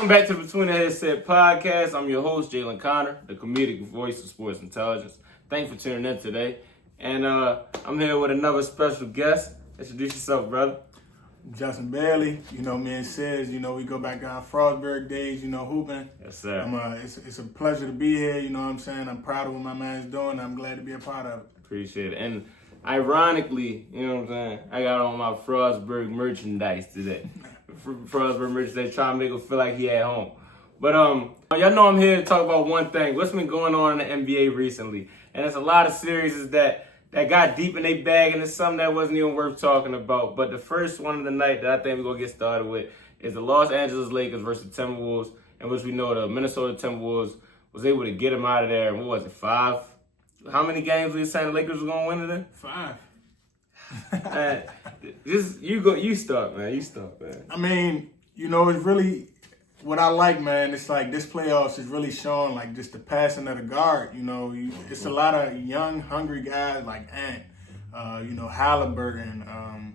Welcome back to the Between the Headset podcast. I'm your host, Jalen Connor, the comedic voice of sports intelligence. Thanks for tuning in today. And I'm here with another special guest. Introduce yourself, brother. Justin Bailey, me and Sis, we go back down Frostburg days, hooping. Yes, sir. It's a pleasure to be here, you know what I'm saying? I'm proud of what my man's doing. I'm glad to be a part of it. Appreciate it. And ironically, you know what I'm saying, I got on my Frostburg merchandise today. Frostburg merchandise, trying to make him feel like he at home. But y'all know I'm here to talk about one thing. What's been going on in the NBA recently? And there's a lot of series that got deep in their bag, and it's something that wasn't even worth talking about. But the first one of the night that I think we're going to get started with is the Los Angeles Lakers versus the Timberwolves, in which we know the Minnesota Timberwolves was able to get them out of there. And what was it, 5? How many games were you saying the Lakers were going to win today? 5. You start, man. I mean, it's really what I like, man. It's like this playoffs is really showing like just the passing of the guard. It's a lot of young, hungry guys like Ant, Halliburton, all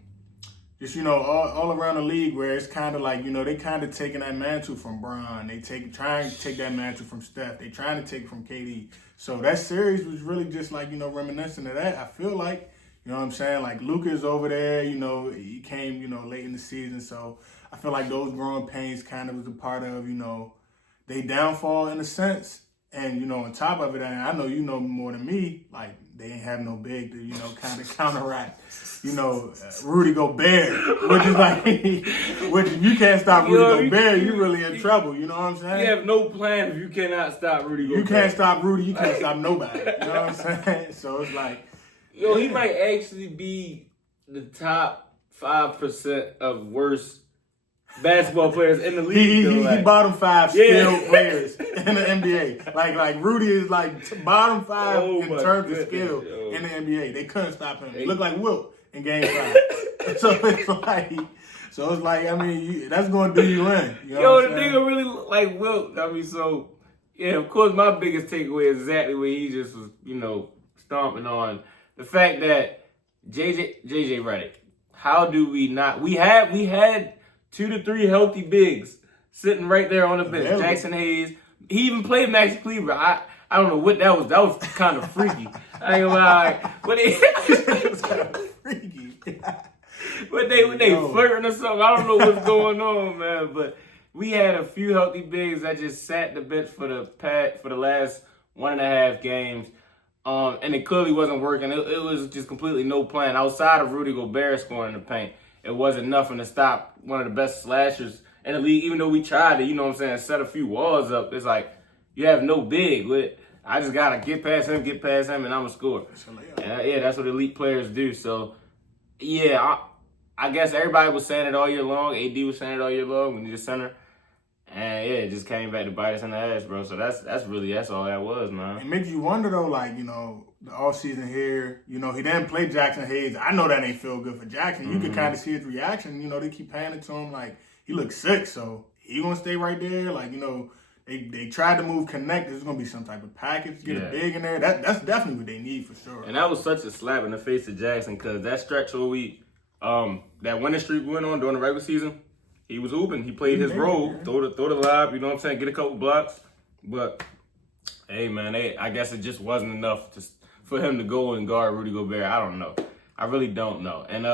around the league where it's kind of like they kind of taking that mantle from Bron. They trying to take that mantle from Steph. They trying to take it from KD. So that series was really just like reminiscent of that. I feel like. You know what I'm saying? Like, Luka's over there, he came, late in the season. So I feel like those growing pains kind of was a part of, they downfall in a sense. And, on top of it, and I know you know more than me, like, they ain't have no big to, kind of counteract, Rudy Gobert, which is like, which if you can't stop Rudy Gobert, you're really in trouble. You know what I'm saying? You have no plan if you cannot stop Rudy Gobert. You can't stop Rudy, you can't stop nobody. You know what I'm saying? So it's like, he might actually be the top 5% of worst basketball players in the league. He bottom 5 skilled players in the NBA. Like Rudy is like bottom 5 in terms of skill in the NBA. They couldn't stop him. He looked like Wilt in Game 5. So it's like, I mean, that's going to do you in. You know the nigga really look like Wilt. I mean, so, yeah, of course, my biggest takeaway is exactly where he just was, stomping on the fact that JJ Redick, how do we not? We had 2 to 3 healthy bigs sitting right there on the bench. Yeah. Jackson Hayes, he even played Max Kleber. I don't know what that was. That was kind of freaky. I ain't gonna lie, but it was kind of freaky. But they flirting or something. I don't know what's going on, man. But we had a few healthy bigs that just sat the bench for the last 1.5 games. And it clearly wasn't working. It was just completely no plan. Outside of Rudy Gobert scoring in the paint, it wasn't nothing to stop one of the best slashers in the league. Even though we tried to, set a few walls up, it's like you have no big. I just got to get past him, and I'm going to score. And, that's what elite players do. So, yeah, I guess everybody was saying it all year long. AD was saying it all year long. We need a center. And yeah, it just came back to bite us in the ass, bro. So that's all that was, man. It makes you wonder though, like, the off season here, he didn't play Jackson Hayes. I know that ain't feel good for Jackson. You could kind of see his reaction. They keep paying it to him like he looks sick, so he gonna stay right there. Like, they tried to move Connect. There's gonna be some type of package, get a big in there. That's definitely what they need for sure. And that was such a slap in the face of Jackson because that stretch where we that winning streak we went on during the regular season. He was hooping. He played his role. Throw the lob, get a couple blocks. But, hey, man, I guess it just wasn't enough for him to go and guard Rudy Gobert. I don't know. I really don't know. And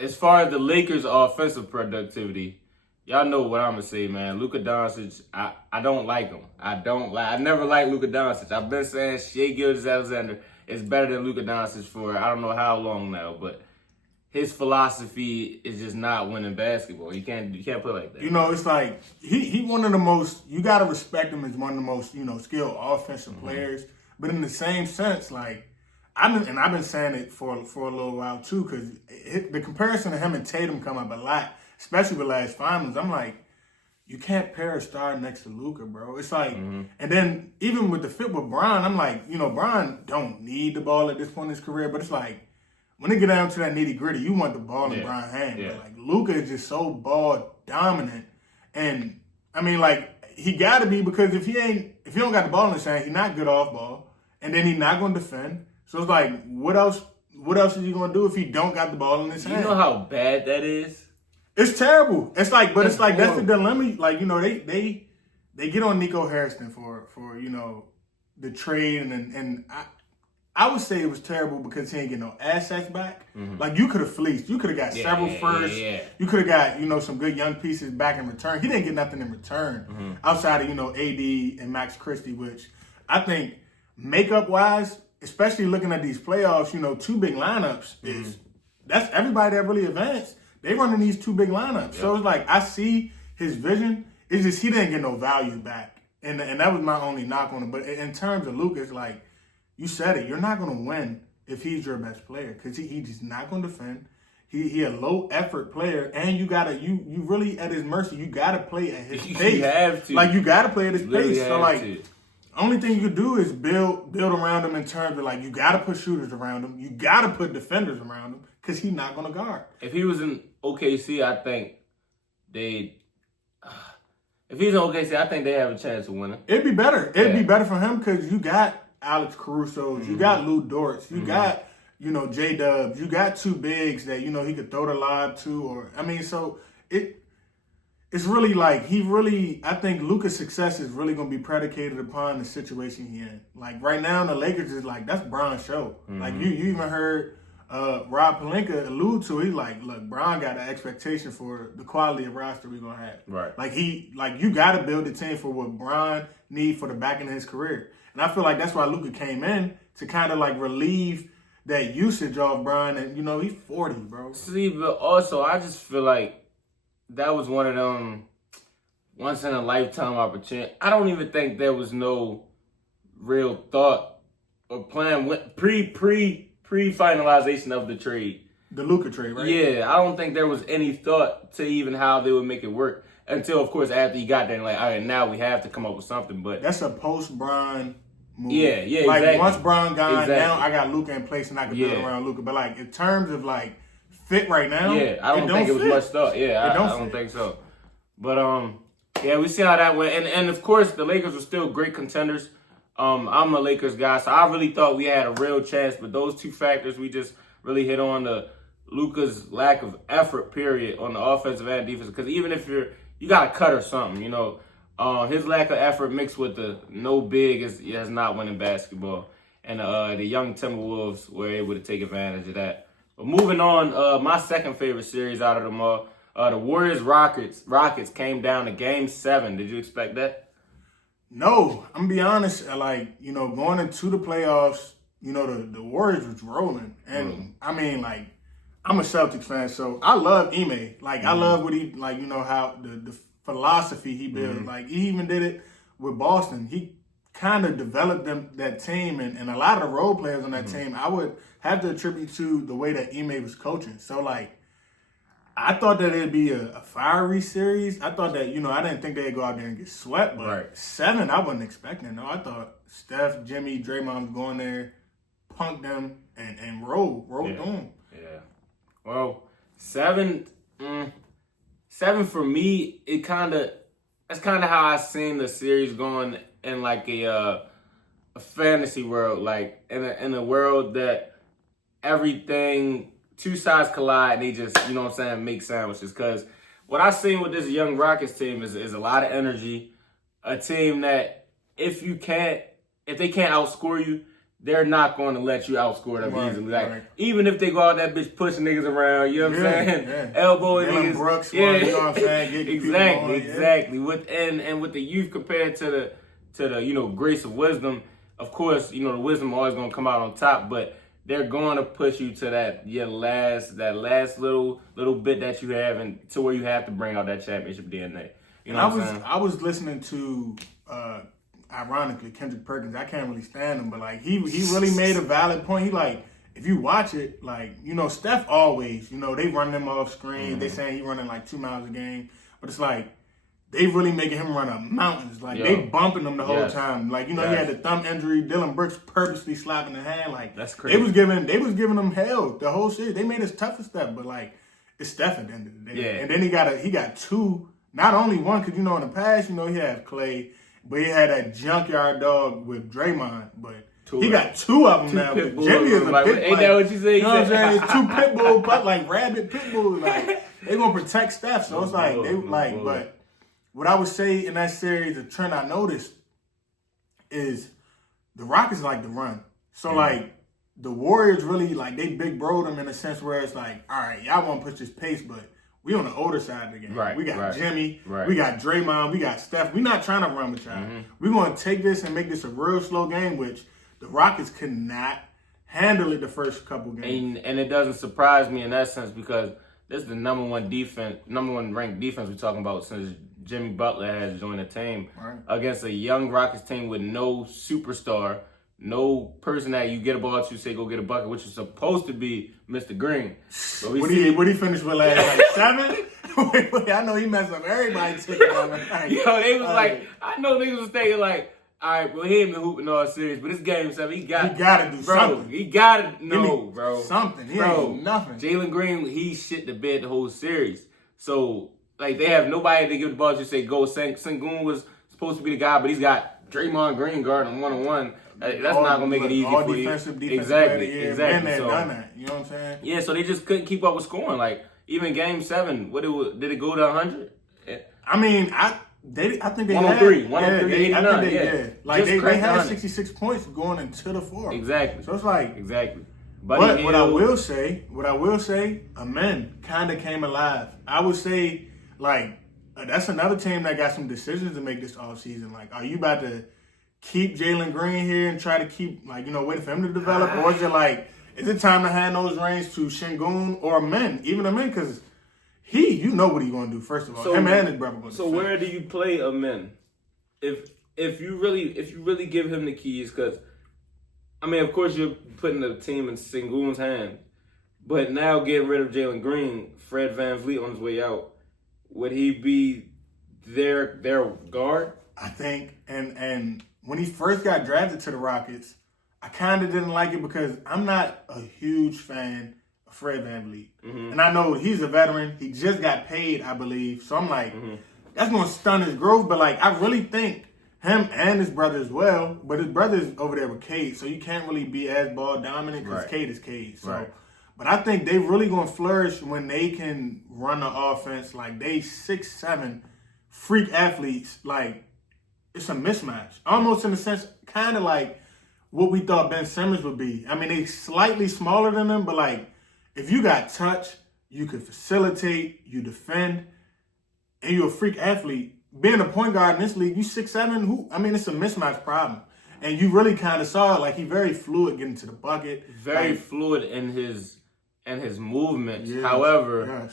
as far as the Lakers' offensive productivity, y'all know what I'm going to say, man. Luka Doncic, I don't like him. I never liked Luka Doncic. I've been saying Shai Gilgeous-Alexander is better than Luka Doncic for I don't know how long now, but his philosophy is just not winning basketball. You can't play like that. It's like he one of the most. You gotta respect him as one of the most skilled offensive players. But in the same sense, like I've been saying it for a little while too, because the comparison to him and Tatum come up a lot, especially with last finals. I'm like, you can't pair a star next to Luka, bro. It's like, and then even with the fit with Bron, I'm like, Bron don't need the ball at this point in his career, but it's like, when they get down to that nitty gritty, you want the ball in Bron's hand. Yeah. But like Luka is just so ball dominant, and I mean, like he got to be, because if he don't got the ball in his hand, he's not good off ball, and then he's not going to defend. So it's like, what else is he going to do if he don't got the ball in his hand? You know how bad that is? It's terrible. It's like, but it's like that's the horrible. dilemma. Like, you know, they get on Nico Harrison for you know the trade, and I would say it was terrible because he ain't get no assets back. Like you could have fleeced, you could have got several firsts, you could have got, you know, some good young pieces back in return. He didn't get nothing in return outside of, you know, AD and Max Christie, which I think makeup wise, especially looking at these playoffs, you know, two big lineups that's everybody that really advanced. They running these two big lineups, so it's like I see his vision. It's just he didn't get no value back, and that was my only knock on it. But in terms of Lucas, like you said it, you're not gonna win if he's your best player because he's just not gonna defend. He a low effort player, and you really at his mercy. You gotta play at his pace. You have to. Like you gotta play at his pace. So like, to. only thing you could do is build around him in terms of like you gotta put shooters around him. You gotta put defenders around him because he's not gonna guard. If he was in OKC, I think they. If he's in OKC, I think they have a chance of winning. It'd be better. It'd be better for him because you got Alex Caruso, you got Lou Dortz, you got, you know, J-Dubs, you got two bigs that, you know, he could throw the lob to, or I mean, so it's really like I think Luka's success is really gonna be predicated upon the situation he in. Like right now the Lakers is like that's Bron's show. Like you even heard Rob Pelinka allude to, he's like, look, Bron got an expectation for the quality of roster we're gonna have. Right. Like you gotta build a team for what Bron need for the back end of his career. And I feel like that's why Luka came in to kind of like relieve that usage off Bron. And you know, he's 40, bro. See, but also I just feel like that was one of them once in a lifetime opportunity. I don't even think there was no real thought or plan pre-finalization of the trade. The Luka trade, right? Yeah, I don't think there was any thought to even how they would make it work until, of course, after he got there and like, all right, now we have to come up with something. But that's a post-Bron move. Yeah, like exactly. Once Bron gone, now I got Luka in place and I can build around Luka. But like in terms of like fit right now, I don't think it was much thought. I don't think so. But we see how that went. And of course the Lakers were still great contenders. I'm a Lakers guy, so I really thought we had a real chance, but those two factors we just really hit on, the Luka's lack of effort, period, on the offensive and defense. Because even if you got to cut or something, you know, his lack of effort mixed with the no big is not winning basketball. And the young Timberwolves were able to take advantage of that. But moving on, my second favorite series out of them all, the Warriors-Rockets came down to Game 7. Did you expect that? No, I'm gonna be honest. Like, you know, going into the playoffs, you know, the Warriors was rolling, and I mean, like, I'm a Celtics fan, so I love Ime. Like, I love what he, like, you know, how the philosophy he built. Like, he even did it with Boston. He kind of developed that team, and a lot of the role players on that team, I would have to attribute to the way that Ime was coaching. So, like, I thought that it'd be a fiery series. I thought that, you know, I didn't think they'd go out there and get swept, but 7, I wasn't expecting. No, I thought Steph, Jimmy, Draymond was going there, punk them, and roll through them. Yeah. Well, 7 for me, that's kind of how I seen the series going in like a fantasy world, like in a world that everything, two sides collide and they just, you know what I'm saying, make sandwiches. Because what I've seen with this young Rockets team is a lot of energy. A team that if they can't outscore you, they're not going to let you outscore them easily. Like, even if they go out that bitch pushing niggas around, you know what I'm saying? Yeah. Elbowing niggas. Brooks, you know what I'm saying? Exactly. With the youth compared to the, you know, grace of wisdom, of course, you know, the wisdom always going to come out on top, but they're going to push you to that last little bit that you have, and to where you have to bring out that championship DNA. You know what I'm saying? I was listening to, ironically, Kendrick Perkins. I can't really stand him, but like he really made a valid point. He like, if you watch it, like, you know, Steph always, you know, they run them off screen. They saying he running like 2 miles a game, but it's like they really making him run up mountains. Like, they bumping him the whole time. Like, you know, he had the thumb injury. Dylan Brooks purposely slapping the hand. Like, that's crazy. They was giving him hell the whole shit. They made it tough for Steph, but like, it's Steph at the end of the day. Yeah. And then he got 2, not only 1, because, you know, in the past, you know, he had Clay, but he had that junkyard dog with Draymond. But He got two of them now. Pit bulls. Jimmy is a Like, pit. ain't that what you say? You know what I'm saying? It's two pit bulls, but like rabid pit bulls. Like they gonna protect Steph. So it's like they like. But what I would say in that series, the trend I noticed is the Rockets like to run. So like the Warriors really like they big bro them in a sense where it's like, all right, y'all want to push this pace, but we on the older side of the game. Right, we got Jimmy, right. we got Draymond, we got Steph. We're not trying to run with y'all. We're going to take this and make this a real slow game, which the Rockets could not handle it the first couple games. And it doesn't surprise me in that sense because this is the number one ranked defense we're talking about since Jimmy Butler has joined the team against a young Rockets team with no superstar, no person that you get a ball to say go get a bucket, which is supposed to be Mr. Green. But what he finished with last like 7? Wait, I know he messed up everybody's ticket. Yo, they was like, I know niggas was thinking like, all right, well, he ain't been hooping all series, but it's game 7. He got to do something. He got to know, bro. Something. He ain't nothing. Jalen Green, he shit the bed the whole series. So, like, they have nobody to give the ball to say go. Sengun was supposed to be the guy, but he's got Draymond Green guarding one-on-one. That's not going to make it easy for you. Defensive Exactly. So, done that. You know what I'm saying? Yeah, so they just couldn't keep up with scoring. Like, even game 7, did it go to 100? I mean, I think they 103, had 103, 89. I think they like they had 100. 66 points going into the fourth. Exactly. So it's like exactly. But what I will say, Amen kind of came alive. I would say like that's another team that got some decisions to make this offseason. Like, are you about to keep Jalen Green here and try to keep wait for him to develop, or is it like is it time to hand those reins to Sengun or Amen, even Amen, because you know what he's going to do, first of all. Him and his brother going to So where do you play Amen? If you really give him the keys, because, I mean, of course you're putting the team in Sengun's hand, but now getting rid of Jalen Green, Fred VanVleet on his way out, would he be their guard? I think, and when he first got drafted to the Rockets, I kind of didn't like it because I'm not a huge fan of Fred VanVleet. And I know he's a veteran. He just got paid, I believe. So I'm like, that's going to stun his growth. But, like, I really think him and his brother as well, but his brother's over there with Cade, so you can't really be as ball dominant because Cade is Cade. So, but I think they really going to flourish when they can run the offense. Like, they 6'7" freak athletes. Like, it's a mismatch. Almost in a sense, kind of like what we thought Ben Simmons would be. I mean, they slightly smaller than them, but, like, if you got touch, you could facilitate, you defend, and you're a freak athlete. Being a point guard in this league, you 6'7", it's a mismatch problem. And you really kind of saw it. Like, he's very fluid getting to the bucket. Very fluid in his movements. Yes, however,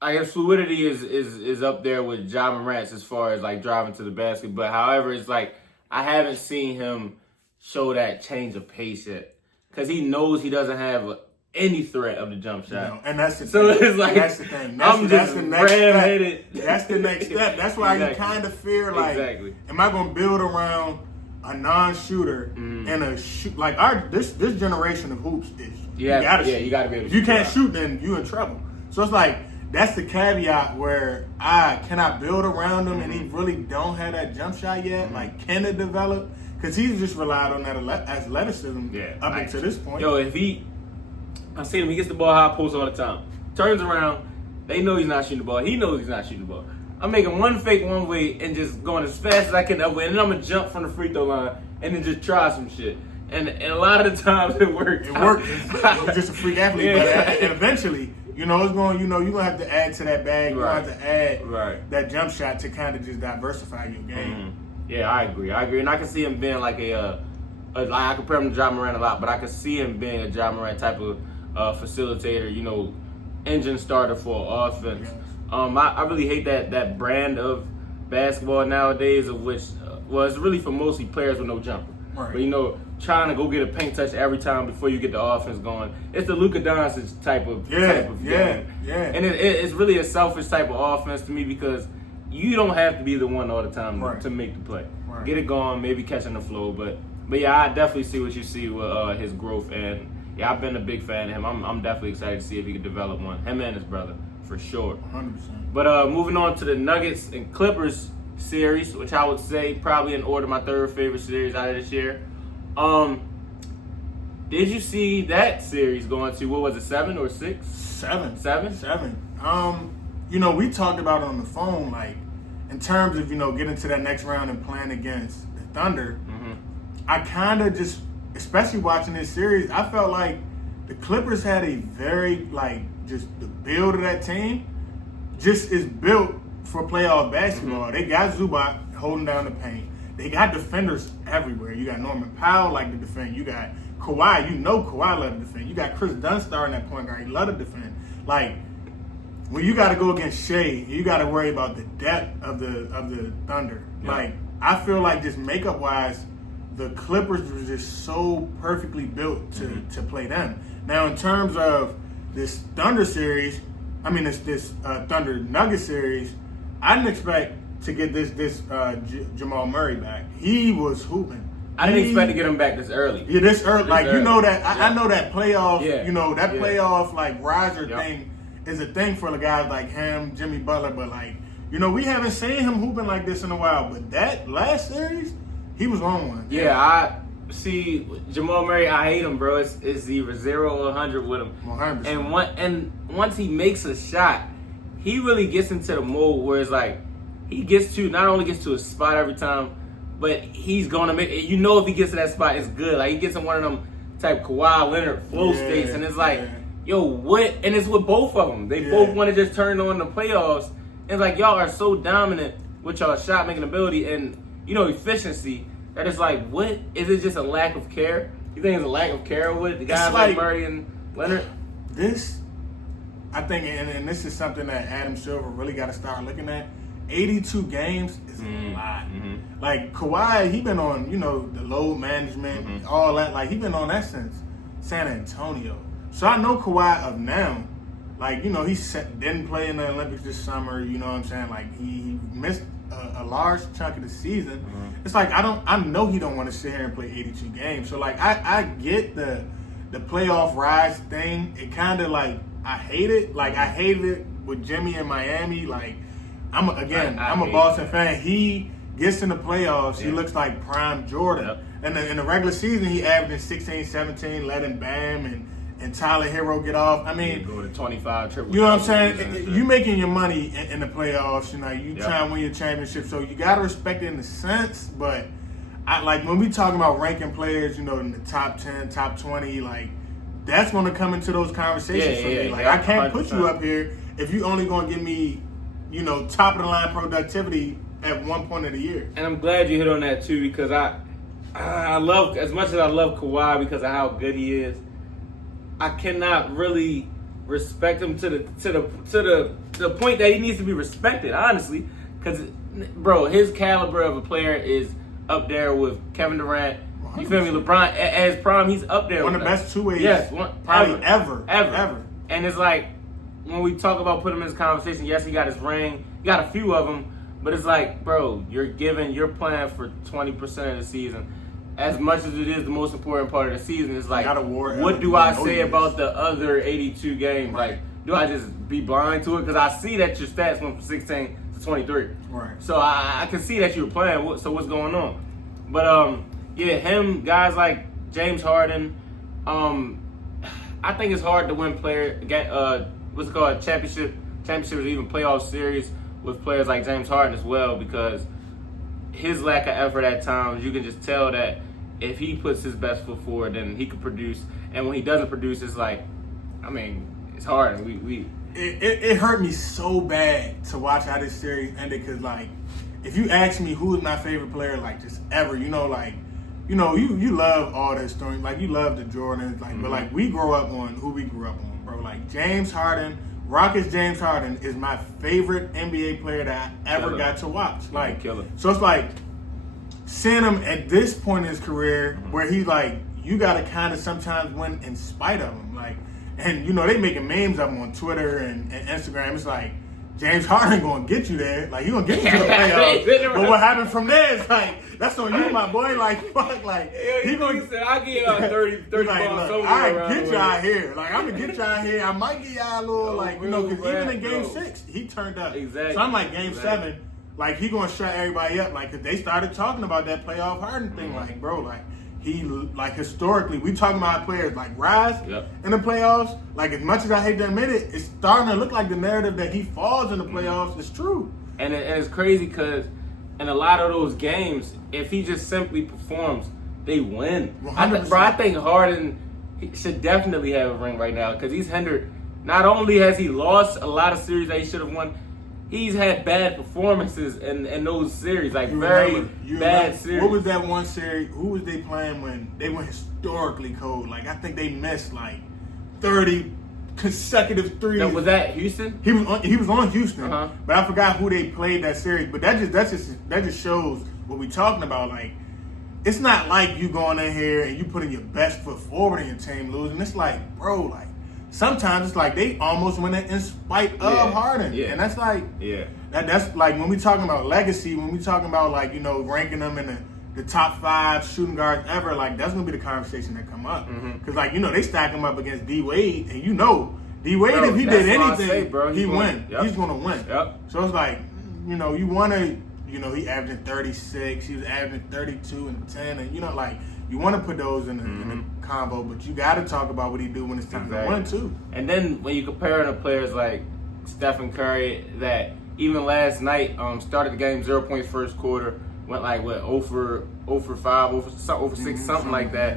I guess fluidity is up there with Ja Morant's as far as, like, driving to the basket. But, however, it's like I haven't seen him show that change of pace yet. Because he knows he doesn't have any threat of the jump shot. No, and that's the so thing. It's like, that's the thing. That's the next ram-headed. step. That's the next step. That's why you kind of fear, like, am I going to build around a non-shooter and a shoot? Like, this generation of hoops is you got to shoot. You got to be able to if shoot. You can't shoot, then you in trouble. So it's like, that's the caveat where I cannot build around him and he really don't have that jump shot yet. Like, can it develop? Because he's just relied on that athleticism up until this point. Yo, I see him, he gets the ball high post all the time. Turns around, they know he's not shooting the ball. He knows he's not shooting the ball. I'm making one fake one way and just going as fast as I can up way. And then I'm going to jump from the free throw line and then just try some shit. And a lot of the times it works. It works. It's just a freak athlete. But eventually, you're going to have to add to that bag. You're going to have to add that jump shot to kind of just diversify your game. Yeah, I agree. And I can see him being like I compare him to Ja Morant a lot, but I can see him being a Ja Morant type of facilitator, engine starter for offense. Yes. I really hate that brand of basketball nowadays, of which it's really for mostly players with no jumper. Right. But trying to go get a paint touch every time before you get the offense going. It's the Luka Doncic type of game. Yeah. And it's really a selfish type of offense to me because you don't have to be the one all the time to make the play. Right. Get it going, maybe catching the flow, but yeah, I definitely see what you see with his growth, and yeah, I've been a big fan of him. I'm definitely excited to see if he can develop one. Him and his brother, for sure. 100%. But moving on to the Nuggets and Clippers series, which I would say probably in order my third favorite series out of this year. Did you see that series going to, what was it, 7 or 6? 7. 7? 7. We talked about it on the phone, like, in terms of, getting to that next round and playing against the Thunder. Mm-hmm. I kind of just, especially watching this series, I felt like the Clippers had a very, like, just the build of that team just is built for playoff basketball. Mm-hmm. They got Zubac holding down the paint. They got defenders everywhere. You got Norman Powell like to defend. You got Kawhi. Kawhi love to defend. You got Chris Dunn in that point guard. He love to defend. Like, when you got to go against Shea, you got to worry about the depth of the Thunder. Yeah. Like, I feel like just makeup wise, the Clippers were just so perfectly built to play them. Now, in terms of this Thunder series, this Thunder Nugget series, I didn't expect to get this Jamal Murray back. He was hooping. I didn't expect to get him back this early. Yeah, this early. Like, early. I know that playoff, Yeah. Playoff, like, riser thing is a thing for the guys like him, Jimmy Butler, but, like, we haven't seen him hooping like this in a while. But that last series, he was on one. Yeah, I see Jamal Murray. I hate him, bro. It's either 0 or 100 with him. 100%. And once he makes a shot, he really gets into the mode where it's like he not only gets to a spot every time, but he's gonna make. If he gets to that spot, it's good. Like, he gets in one of them type Kawhi Leonard flow states, and it's like, yo, what? And it's with both of them. They both want to just turn on the playoffs. And it's like, y'all are so dominant with y'all shot making ability and efficiency. That it's like, what? Is it just a lack of care? You think it's a lack of care with the guys like Murray and Leonard? This, I think, and this is something that Adam Silver really got to start looking at. 82 games is a lot. Mm-hmm. Like, Kawhi, he been on, the load management, all that. Like, he been on that since San Antonio. So I know Kawhi of now. Like, he didn't play in the Olympics this summer. You know what I'm saying? Like, he missed a large chunk of the season. It's like, I know he don't want to sit here and play 82 games. So, like, I get the playoff rise thing. It kind of, like, I hate it. Like, I hated it with Jimmy in Miami. Like, I'm a Boston fan. He gets in the playoffs. He looks like prime Jordan. Yep. And in the regular season, he averaged 16, 17, letting Bam and Tyler Hero get off. I mean, go to 25 triple. You know what I'm saying? You making your money in the playoffs. You trying to win your championship. So you got to respect it in a sense. But I like when we talking about ranking players, in the top 10, top 20, like, that's going to come into those conversations for me. Like, I can't 100%. Put you up here if you only going to give me, top of the line productivity at one point of the year. And I'm glad you hit on that too, because I love, as much as I love Kawhi because of how good he is, I cannot really respect him to the point that he needs to be respected, honestly. Because, bro, his caliber of a player is up there with Kevin Durant. 100%. You feel me? LeBron at his prime, he's up there. One of the best two-ways, probably ever. And it's like, when we talk about putting him in this conversation, yes, he got his ring, he got a few of them, but it's like, bro, you're playing for 20% of the season. As much as it is the most important part of the season, it's like, what do I say about the other 82 games? Right. Like, do I just be blind to it? Because I see that your stats went from 16 to 23. Right. So I can see that you were playing. So what's going on? But him, guys like James Harden. I think it's hard to win championships or even playoff series with players like James Harden as well, because his lack of effort at times, you can just tell that if he puts his best foot forward, then he can produce. And when he doesn't produce, it's like, it's hard. It hurt me so bad to watch how this series ended, because, like, if you ask me who is my favorite player, like, just ever, you love all that story. Like, you love the Jordans, like, but, like, we grow up on who we grew up on, bro. Like, James Harden, Rockets James Harden is my favorite NBA player that I ever got to watch. Like, so it's like, seeing him at this point in his career where he's like, you got to kind of sometimes win in spite of him. Like, and, they making memes of him on Twitter and Instagram. It's like, James Harden going to get you there. Like, he going to get you to the playoffs. But what happened from there is like, that's on you, my boy. Like, fuck, like. He said, I'll get y'all 30 like, balls look, I get y'all here. Like, I'm going to get y'all here. I might get y'all a little, because even in Game 6, he turned up. Exactly. So I'm like, Game 7, like, he going to shut everybody up. Like, because they started talking about that playoff Harden thing. Like, bro, like, he like historically, we talking about players like rise in the playoffs. Like as much as I hate to admit it, it's starting to look like the narrative that he falls in the playoffs is true. And it's crazy because in a lot of those games, if he just simply performs, they win. I think Harden should definitely have a ring right now because he's hindered. Not only has he lost a lot of series that he should have won, he's had bad performances in those series, like bad series. What was that one series? Who was they playing when they went historically cold? Like I think they missed like 30 consecutive threes. Was that Houston? He was on Houston, but I forgot who they played that series. But that just shows what we talking about. Like it's not like you going in here and you putting your best foot forward and your team losing. It's like, bro, like. Sometimes it's like they almost win it in spite of Harden. Yeah. And that's like that's like when we talking about legacy, when we talking about like, you know, ranking them in the top 5 shooting guards ever, like that's gonna be the conversation that come up. Cause like, you know, they stack him up against D Wade and you know D Wade if he did anything, he win. Yep. He's gonna win. Yep. So it's like, you know, you wanna, you know, he averaging 36, he was averaging 32 and 10 and you know, like you want to put those in the combo, but you got to talk about what he do when it's time to win too. And then when you compare to players like Stephen Curry, that even last night started the game 0 points first quarter, went like what 0 for 5, 0 for 6, something like that.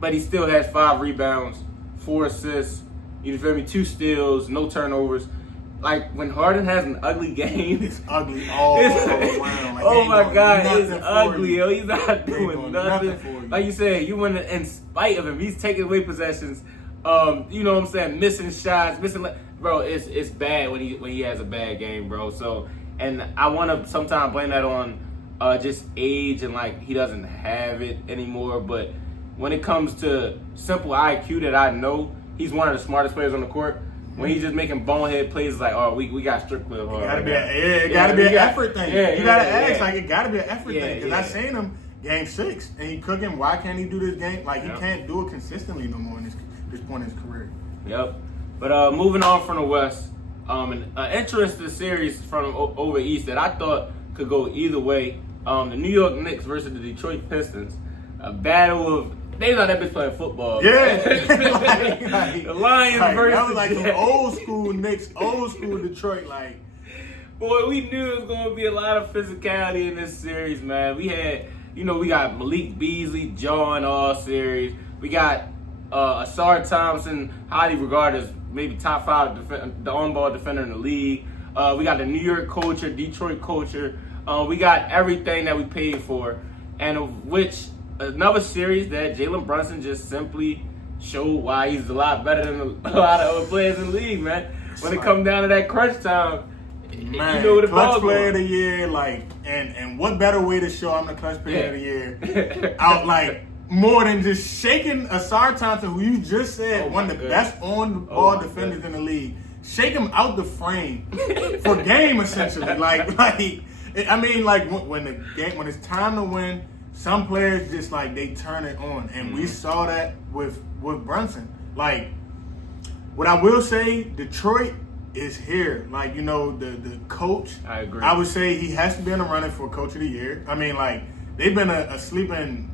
But he still has 5 rebounds, 4 assists. You feel me? 2 steals, no turnovers. Like when Harden has an ugly game, it's ugly all around. Like, oh my God, it's ugly. Yo, he's not doing nothing. Like you said, you win in spite of him. He's taking away possessions. You know what I'm saying? Missing shots, bro. It's bad when he has a bad game, bro. So, and I want to sometimes blame that on just age and like he doesn't have it anymore. But when it comes to simple IQ, that I know he's one of the smartest players on the court. When he's just making bonehead plays, like, oh, we got strict with him. It gotta be an effort thing. You gotta ask, like, it gotta be an effort thing. Because I seen him game 6, and he cooking. Why can't he do this game? Like, he can't do it consistently no more in this point in his career. Yep. But moving on from the West, an interesting series from over East that I thought could go either way. The New York Knicks versus the Detroit Pistons. A battle of... They thought that bitch playing football. Yeah. like, the Lions versus... That was like some old school Knicks, old school Detroit, like... Boy, we knew it was going to be a lot of physicality in this series, man. We had, you know, we got Malik Beasley, John all series. We got Asar Thompson, highly regarded as maybe top 5 the on-ball defender in the league. We got the New York culture, Detroit culture. We got everything that we paid for, and of which... Another series that Jalen Brunson just simply showed why he's a lot better than a lot of other players in the league, man. When it comes down to that crunch time, man, you know the clutch player of the year, like, and what better way to show I'm the clutch player of the year out, like, more than just shaking Asar Thompson, who you just said one of the best on-ball defenders in the league, shake him out the frame for game essentially, like I mean, like when it's time to win. Some players just like they turn it on, and we saw that with Brunson. Like, what I will say, Detroit is here. Like, you know, the coach. I agree. I would say he has to be in the running for Coach of the Year. I mean, like they've been a sleeping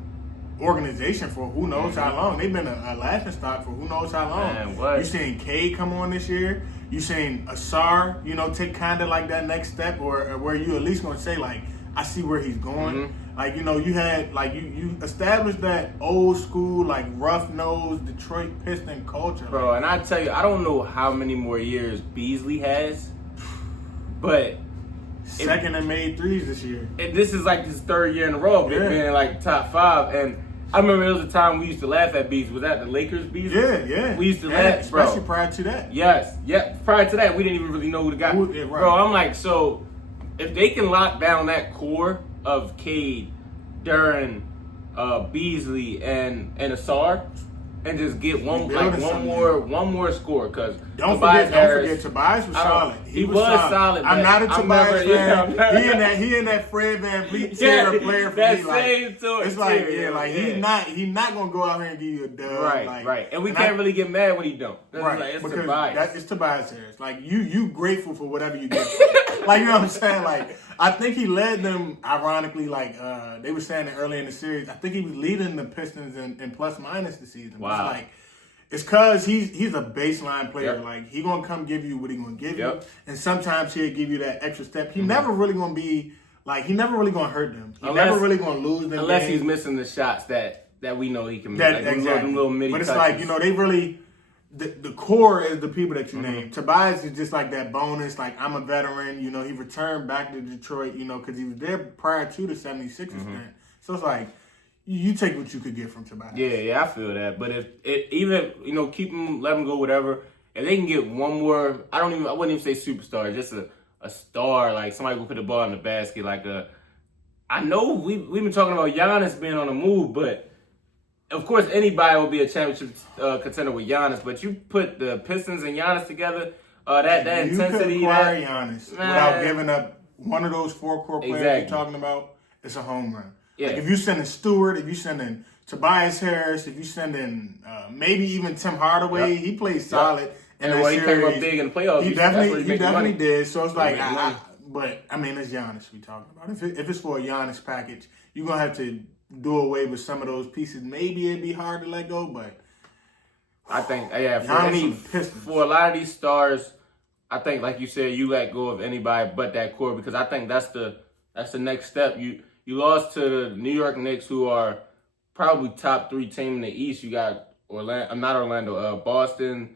organization for who knows how long. They've been a laughing stock for who knows how long. Man, what? You seen Cade come on this year. You seen Asar, you know, take kind of like that next step, or where you at least gonna say like, I see where he's going. Like, you know, you had, like, you established that old school, like, rough-nosed Detroit Piston culture. Bro, and I tell you, I don't know how many more years Beasley has, but... Second and made threes this year. This is, like, his 3rd year in a row of being, like, top 5. And I remember it was a time we used to laugh at Beasley. Was that the Lakers Beasley? Yeah. We used to laugh, bro. Especially prior to that. Yes. Yeah, prior to that, we didn't even really know who the guy was. Right. Bro, I'm like, so, if they can lock down that core of Cade, Duran, Beasley, and Asar, and just get one more score, because don't forget Tobias was solid. He was solid. I'm not a Tobias fan. He in that Fred VanVleet player for me. Like, it's like he's not gonna go out here and give you a dub. Right. And we can't really get mad when he don't. It's Tobias. It's Tobias Harris. Like you grateful for whatever you get. Like, you know what I'm saying? Like, I think he led them, ironically, like they were saying it earlier in the series. I think he was leading the Pistons in plus minus this season. Wow. It's like, it's because he's a baseline player. Yep. Like, he going to come give you what he going to give you. Yep. And sometimes he'll give you that extra step. He never really going to be, like, he never really going to hurt them. He never really going to lose them. Unless games. he's missing the shots that we know he can make. That, like, exactly. them little midi but it's touches. like, you know, they really, the core is the people that you name. Tobias is just like that bonus. Like, I'm a veteran. You know, he returned back to Detroit, you know, because he was there prior to the 76ers stint. So it's like, you take what you could get from Tobias. Yeah, I feel that. But if even, you know, keep him, let him go, whatever. If they can get one more, I wouldn't even say superstar, just a star, like somebody who put the ball in the basket, like I know we've been talking about Giannis being on the move, but of course anybody will be a championship contender with Giannis. But you put the Pistons and Giannis together, that intensity, you could acquire Giannis without giving up one of those four core players you're talking about. It's a home run. Yeah. Like, if you send in Stewart, if you send in Tobias Harris, if you send in maybe even Tim Hardaway, he plays solid. And when he came up big in the playoffs, he definitely money. did. So it's like, but I mean, it's Giannis we talking about. If it's for a Giannis package, you're gonna have to do away with some of those pieces. Maybe it'd be hard to let go, but I think for a lot of these stars, I think like you said, you let go of anybody but that core, because I think that's the next step. You lost to the New York Knicks, who are probably top 3 team in the East. You got Boston,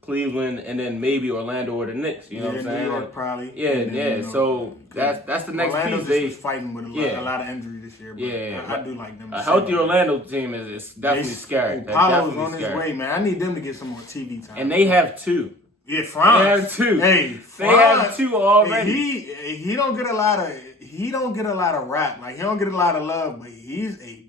Cleveland, and then maybe Orlando or the Knicks. You know what I'm saying? New York probably. Yeah. You know, so that's the next Orlando piece. They fighting with a lot of injury this year. But I do like them. A healthy Orlando team is definitely scary. Paulo's on his way, man. I need them to get some more TV time. And they have 2. Yeah, Franz. They have 2. Hey, they have 2 already. He don't get a lot of rap. Like, he don't get a lot of love, but he's a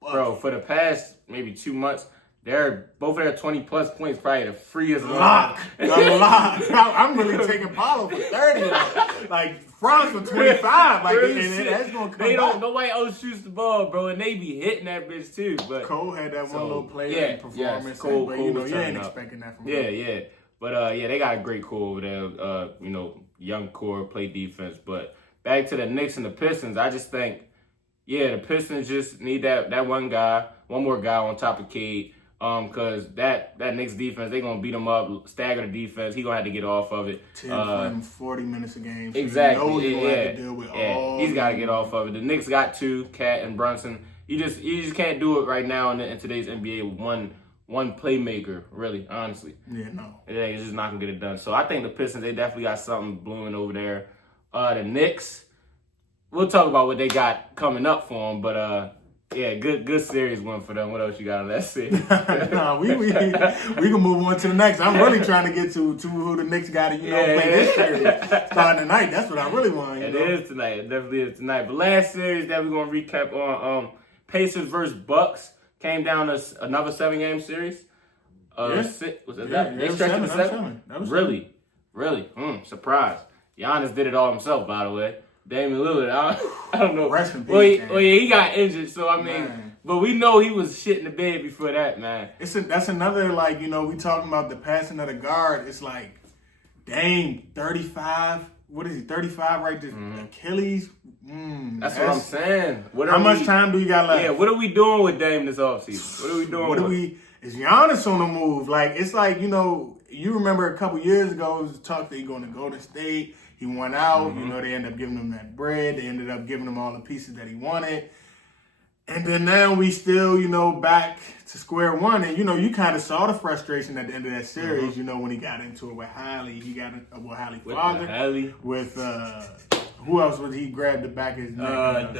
bucket. Bro, for the past maybe 2 months, they're both of their 20-plus points, probably the freest lock. I'm really taking Paulo for 30. Like, Franz for 25. Like, and that's gonna come back. Nobody else shoots the ball, bro, and they be hitting that bitch too. But Cole had that one little player performance. Cole but you know, you ain't up. expecting that from him. Yeah. But they got a great core over there. You know, young core, play defense. But back to the Knicks and the Pistons, I just think, the Pistons just need that one more guy on top of Cade. Because that Knicks defense, they're gonna beat him up, stagger the defense. He's gonna have to get off of it. 40 minutes a game. So exactly. You know have to deal with all he's got to get off of it. The Knicks got 2, Cat and Brunson. You just can't do it right now in today's NBA with one playmaker. Really, honestly. Yeah, no. It's just not gonna get it done. So I think the Pistons, they definitely got something blooming over there. The Knicks, we'll talk about what they got coming up for them, but. Good series win for them. What else you got on that series? Nah, we can move on to the next. I'm really trying to get to who the Knicks got to play this series starting tonight. That's what I really want. It is tonight. It definitely is tonight. But last series that we're gonna recap on, Pacers versus Bucks, came down to another 7-game series. They stretched to 7. Really. Surprise. Giannis did it all himself, by the way. Damian Lillard, I don't know. Rest in peace, he got injured, so I mean, but we know he was shit in the bed before that, man. That's another, like, you know, we talking about the passing of the guard. It's like, Dame, 35. What is he, 35 right there? Achilles. That's what I'm saying. How much time do you got left? Yeah, what are we doing with Dame this offseason? What are we doing? Is Giannis on the move? Like, it's like, you know, you remember a couple years ago, it was talk that he's going to go to State. He went out, you know, they ended up giving him that bread. They ended up giving him all the pieces that he wanted. And then now we still, you know, back to square one. And, you know, you kind of saw the frustration at the end of that series, you know, when he got into it with Hallie. He got Hallie father. With who else was he grabbed the back of his neck?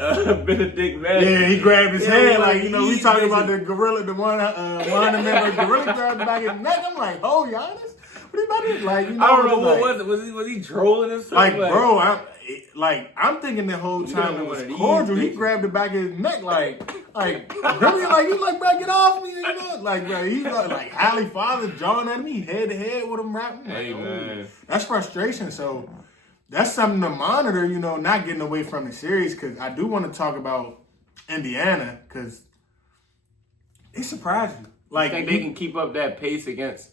Benedict Madden. Yeah, he grabbed his head. Like, you know, we talking about the gorilla, one of the members, gorilla grabbed the back of his neck. I'm like, oh, Giannis? Like, you know, I don't know what was it. Was he trolling or something? Like, bro, I'm thinking the whole time it was cordial. He grabbed the back of his neck, like really, like he's like, bro, get off me, you know, like, bro, he's like Hallie father jawing at me head to head with him rapping. Hey, like, man, that's frustration. So that's something to monitor, you know, not getting away from the series, because I do want to talk about Indiana, because they surprised you. Like, you think they can keep up that pace against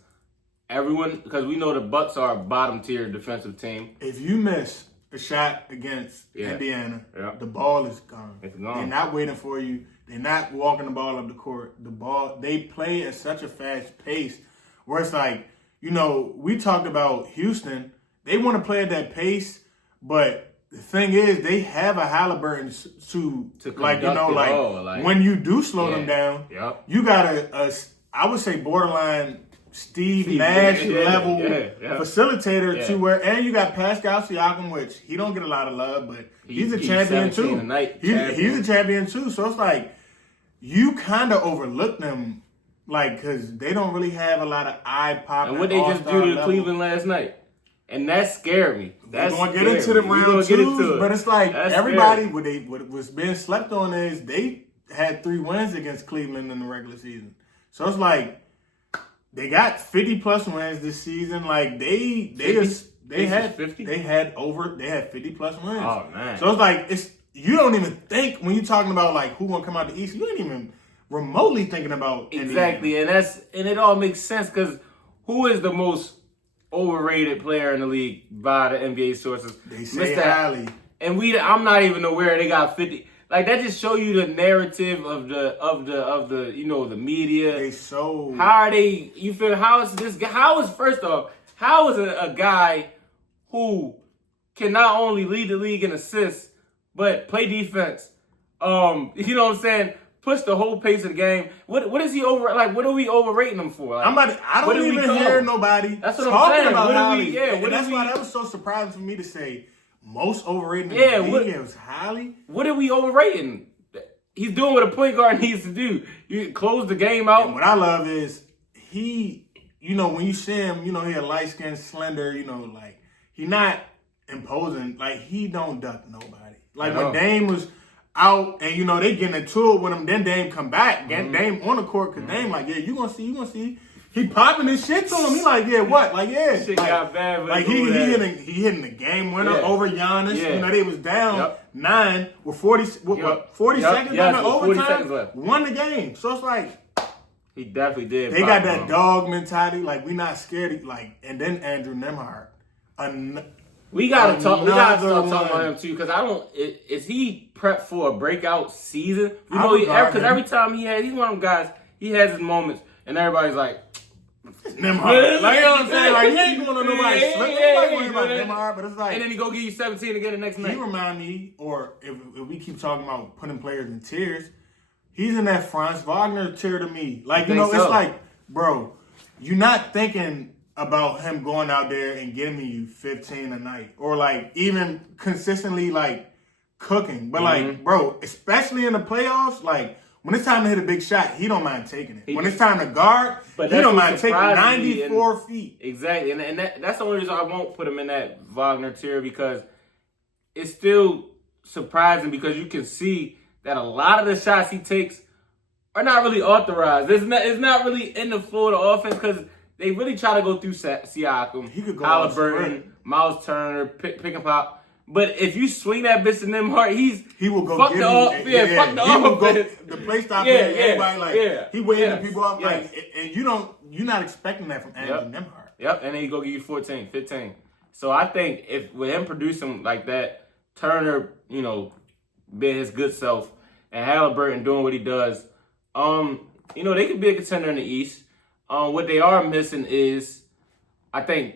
everyone, because we know the Bucks are a bottom tier defensive team. If you miss a shot against Indiana, the ball is gone. It's gone. They're not waiting for you. They're not walking the ball up the court. They play at such a fast pace where it's like, we talked about Houston. They want to play at that pace, but the thing is, they have a Halliburton to when you do slow them down, you got I would say borderline Steve Nash level facilitator to where, and you got Pascal Siakam, which he don't get a lot of love, but he's a champion too. He's a champion too. So it's like you kind of overlook them, because they don't really have a lot of eye popping. And what they just do to Cleveland last night, and that scared me. We're gonna get into the round twos, but it's like everybody what was being slept on is they had 3 wins against Cleveland in the regular season. So it's like they got 50 plus wins this season. Like they had 50 plus wins. Oh man! So it's like you don't even think when you're talking about who gonna come out the East. You ain't even remotely thinking about exactly, Indiana. and it all makes sense because who is the most overrated player in the league by the NBA sources? They say highly, and I'm not even aware they got 50. Like that just show you the narrative of the media. They so how are they? You feel how is this? How is first off? How is a guy who can not only lead the league in assists but play defense? You know what I'm saying? Push the whole pace of the game. What is he over? What are we overrating him for? I don't even hear nobody talking about Holly. That's why that was so surprising for me to say. Most overrated in the league was Holly. What are we overrating? He's doing what a point guard needs to do. You close the game out. And what I love is he, when you see him, he a light-skinned, slender, he not imposing. He don't duck nobody. When Dame was out and, they getting into it with him, then Dame come back. Dame on the court because Dame you gonna see. He popping his shit to him. He what? Shit got bad. He hitting the game winner over Giannis. They was down 9 with 40 seconds left in overtime. Won the game. So it's he definitely did. They got that dog mentality. We not scared. And then Andrew Nemhard. We gotta talk. We gotta start talking about him too, because is he prepped for a breakout season? Because every time he's one of them guys. He has his moments, and everybody's like. Nemhard. You know what I'm saying? He ain't going to nobody slip. Nobody worry about Nemhard, but it's and then he go give you 17 again the next night. He remind me, or if we keep talking about putting players in tiers, he's in that Franz Wagner tier to me. It's bro, you're not thinking about him going out there and getting you 15 a night, or even consistently cooking. But bro, especially in the playoffs, when it's time to hit a big shot, he don't mind taking it. When it's time to guard, he don't mind taking 94 feet. Exactly. And that's the only reason I won't put him in that Wagner tier, because it's still surprising because you can see that a lot of the shots he takes are not really authorized. It's not really in the flow of the offense because they really try to go through Siakam, Halliburton, Miles Turner, pick and pop. But if you swing that bitch to Nemhard, he will go fuck the offense. Fuck the offense. The play stop everybody he waving people up and you're not expecting that from Andrew Nemhard. Yep, and then he go give you 14, 15. So I think if with him producing like that, Turner, being his good self, and Halliburton doing what he does, they could be a contender in the East. What they are missing is, I think,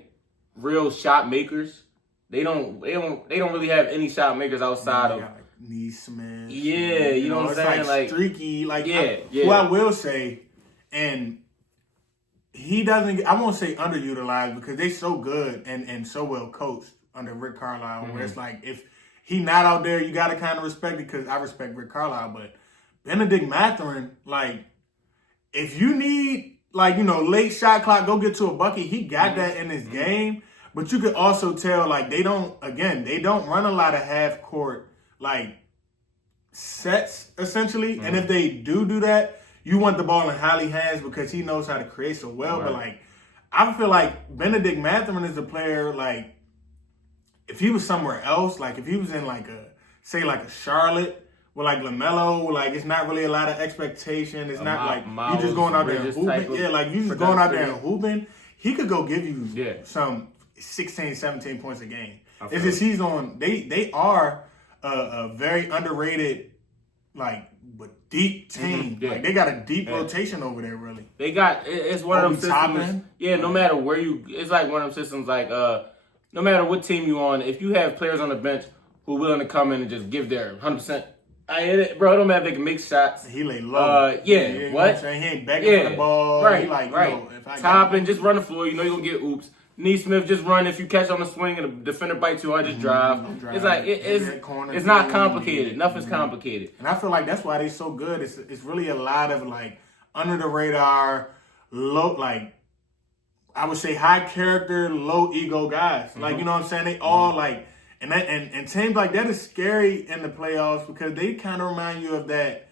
real shot makers. They don't really have any shot makers outside of Neesmith. Yeah, you know what I'm saying? Streaky. Who I will say, and he doesn't. I won't say underutilized because they so good and so well coached under Rick Carlisle. Mm-hmm. Where it's if he not out there, you got to kind of respect it because I respect Rick Carlisle. But Benedict Mathurin, if you need late shot clock, go get to a bucket. He got that in his game. But you could also tell, they don't run a lot of half-court, sets, essentially. Mm-hmm. And if they do that, you want the ball in Holly's hands because he knows how to create so well. Right. But, I feel like Benedict Mathurin is a player, if he was somewhere else, if he was in, a Charlotte with, LaMelo, it's not really a lot of expectation. It's not you just going out there and hooping. Yeah, you just going out there and hooping. He could go give you some 16, 17 points a game. It's just he's on. They are a very underrated, like, but deep team. Like they got a deep rotation over there. Really, they got. It's one of them systems. Yeah, no matter where you, it's like one of them systems. Like no matter what team you on, if you have players on the bench who are willing to come in and just give their 100%. I hit it, bro. It don't matter if they can make shots. He lay low. What? He ain't begging for the ball. Right, he like, right. You know, if I top and just run the floor. You know you're gonna get oops. Neesmith just run. If you catch on the swing and the defender bites you, I just drive. It's like it's not complicated. Nothing's complicated. And I feel like that's why they so good. It's really a lot of like under the radar, low, like I would say high character, low ego guys. Like you know what I'm saying? They all like. And teams like that is scary in the playoffs because they kind of remind you of that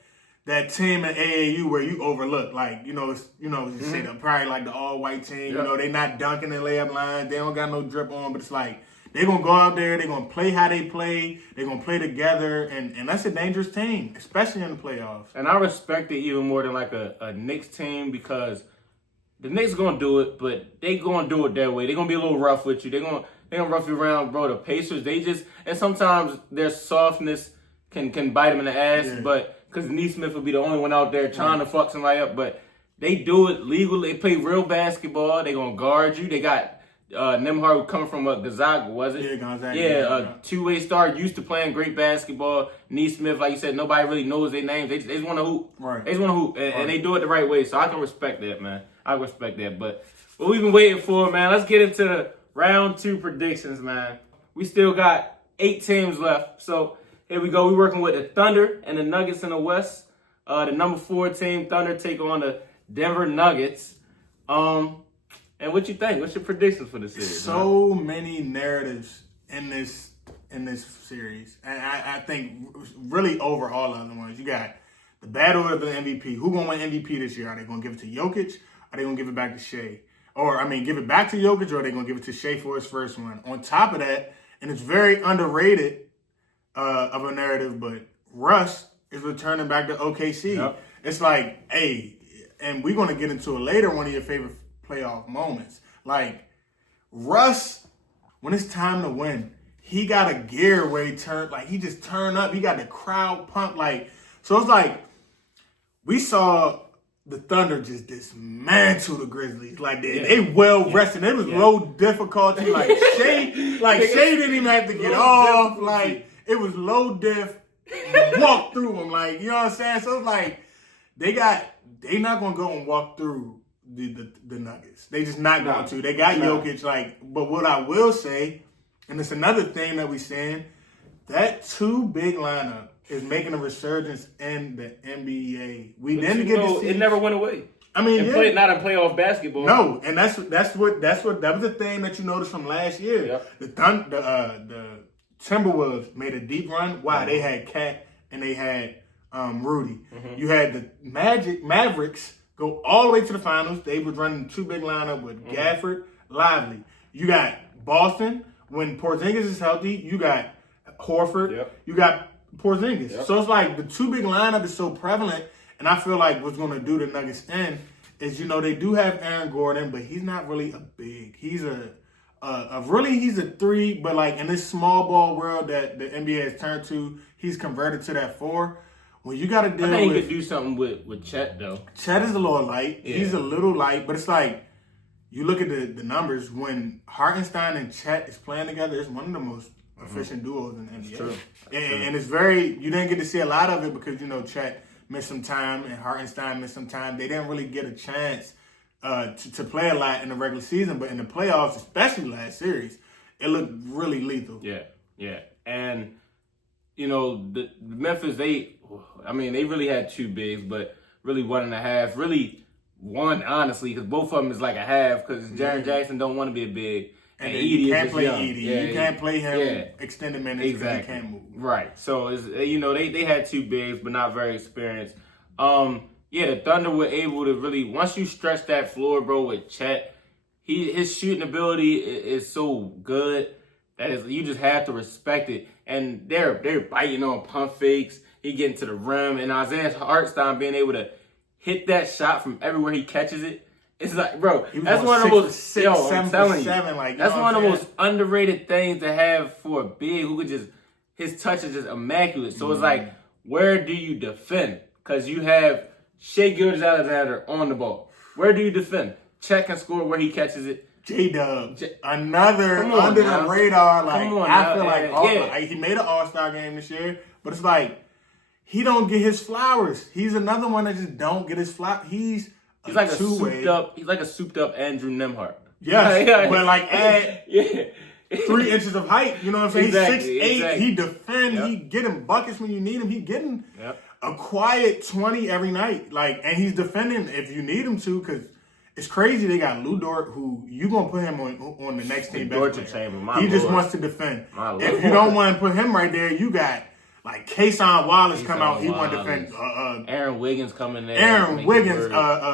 team in AAU where you overlook, like you say that probably like the all white team. Yep. You know, they not dunking in layup lines, they don't got no drip on, but it's like they're gonna go out there, they're gonna play how they play, they're gonna play together, and that's a dangerous team, especially in the playoffs. And I respect it even more than like a Knicks team because the Knicks gonna do it, but they gonna do it their way. They're gonna be a little rough with you. They're gonna rough you around, bro. The Pacers, and sometimes their softness can bite them in the ass, but because Neesmith will be the only one out there trying to fuck somebody up, but they do it legally. They play real basketball. They gonna guard you. They got Nembhard coming from Gonzaga, was it? Yeah, Gonzaga. Yeah, a two-way star, used to playing great basketball. Neesmith, like you said, nobody really knows their names. They just want to hoop. Right. They just want to hoop, and they do it the right way. So I can respect that, man. I respect that. But what we've been waiting for, man, let's get into the round 2 predictions, man. We still got 8 teams left. So here we go. We're working with the Thunder and the Nuggets in the West. The number 4 team, Thunder, take on the Denver Nuggets. And what you think? What's your predictions for the series? So many narratives in this series. And I think really over all the other ones. You got the battle of the MVP. Who gonna win MVP this year? Are they gonna give it to Jokic? Are they gonna give it back to Shea? Or, give it back to Jokic, or are they going to give it to Shea for his first one? On top of that, and it's very underrated of a narrative, but Russ is returning back to OKC. Yep. It's like, hey, and we're going to get into it later, one of your favorite playoff moments. Like, Russ, when it's time to win, he got a gear where he just turn up. He got the crowd pump. Like, so it's like, we saw the Thunder just dismantle the Grizzlies. Like they well rested. It was low difficulty. Like Shea didn't even have to get off. Like it was low diff. Walk through them. Like you know what I'm saying. So it's like they not gonna go and walk through the Nuggets. They just not going to. They got Jokic. Like, but what I will say, and it's another thing that we saying, that 2 big lineup is making a resurgence in the NBA. We didn't get to see it. Never went away. Not in playoff basketball. No, and that's what that was the thing that you noticed from last year. Yep. The Timberwolves made a deep run. Why? They had Cat and they had Rudy. Mm-hmm. You had the Mavericks go all the way to the finals. They was running 2 big lineup with Gafford, Lively. You got Boston when Porzingis is healthy. You got Horford. Yep. You got Porzingis. Yep. So it's like the 2 big lineup is so prevalent, and I feel like what's going to do the Nuggets in is, they do have Aaron Gordon, but he's not really a big. He's he's a 3, but like in this small ball world that the NBA has turned to, he's converted to that 4. When you got to deal with, I think he could do something with Chet though. Chet is a little light. Yeah. He's a little light, but it's like you look at the numbers when Hartenstein and Chet is playing together. It's one of the most efficient duos in the NBA. True. And it's very, you didn't get to see a lot of it because, Chet missed some time and Hartenstein missed some time. They didn't really get a chance to play a lot in the regular season, but in the playoffs, especially last series, it looked really lethal. Yeah. And, the Memphis, they really had 2 bigs, but really 1.5. Really 1, honestly, because both of them is like a half because Jaren Jackson don't want to be a big. And you can't play Edie. You can't play him extended minutes because he can't move. Right. So, it's, they had 2 bigs, but not very experienced. The Thunder were able to really, once you stretch that floor, bro, with Chet, his shooting ability is so good that you just have to respect it. And they're biting on pump fakes. He getting to the rim. And Isaiah Hartenstein being able to hit that shot from everywhere he catches it It's like, bro, He was that's on one of the 6 for most 6, yo, 7 I'm for telling 7, you, like, you that's know one what of the I'm most underrated things to have for a big who could just his touch is just immaculate. So it's like, where do you defend? Because you have Shea Gilgeous-Alexander on the ball. Where do you defend? Check and score where he catches it. J-Dub, another Come on under now. the radar. Like Come on I now. feel like, like he made an All-Star game this year, but it's like he don't get his flowers. He's another one that just don't get his flowers. He's like a two-way. souped up. He's like a souped up Andrew Nemhart. Yes, but like add yeah. 3 inches of height. You know what I'm saying? Exactly, He's 6'8". exactly. He defend. He getting buckets when you need him. He getting a quiet 20 every night. Like, and he's defending if you need him to, because it's crazy. They got Lou Dort, who you gonna put him on the next team. He just wants to defend. If you don't want to put him right there, you got like Kason Wallace come out. He want to defend. Aaron Wiggins coming there. Aaron Wiggins,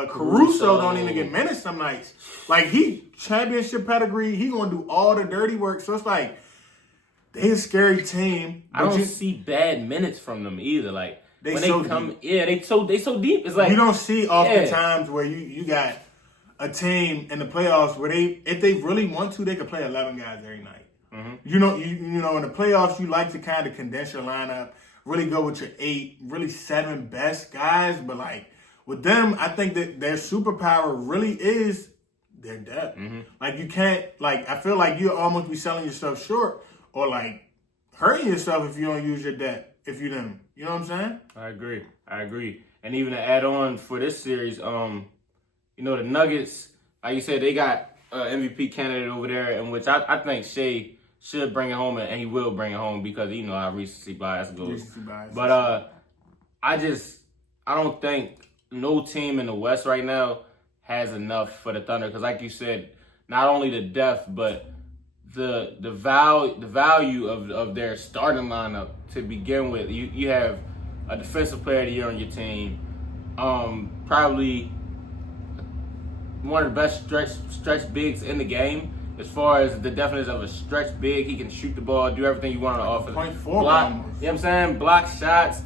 Caruso don't even get minutes some nights. Like he championship pedigree. He gonna do all the dirty work. So it's like they a scary team. I don't see bad minutes from them either. Like they when so they come, deep. they so deep. It's like you don't see oftentimes where you got a team in the playoffs where if they really want to, they could play 11 guys every night. Mm-hmm. You know, in the playoffs, you like to kind of condense your lineup, really go with your 8, really 7 best guys. But like with them, I think that their superpower really is their depth. Mm-hmm. Like you can't, like I feel like you almost be selling yourself short or like hurting yourself if you don't use your depth. If you don't, you know what I'm saying? I agree. And even to add on for this series, the Nuggets, like you said, they got MVP candidate over there, in which I think Shea should bring it home, and he will bring it home because how recency bias goes. But I don't think no team in the West right now has enough for the Thunder because, like you said, not only the depth but the value of their starting lineup to begin with. You have a defensive player of the year on your team, probably one of the best stretch bigs in the game. As far as the definition of a stretch big, he can shoot the ball, do everything you want on the offense. .4 block, you know what I'm saying? Block shots.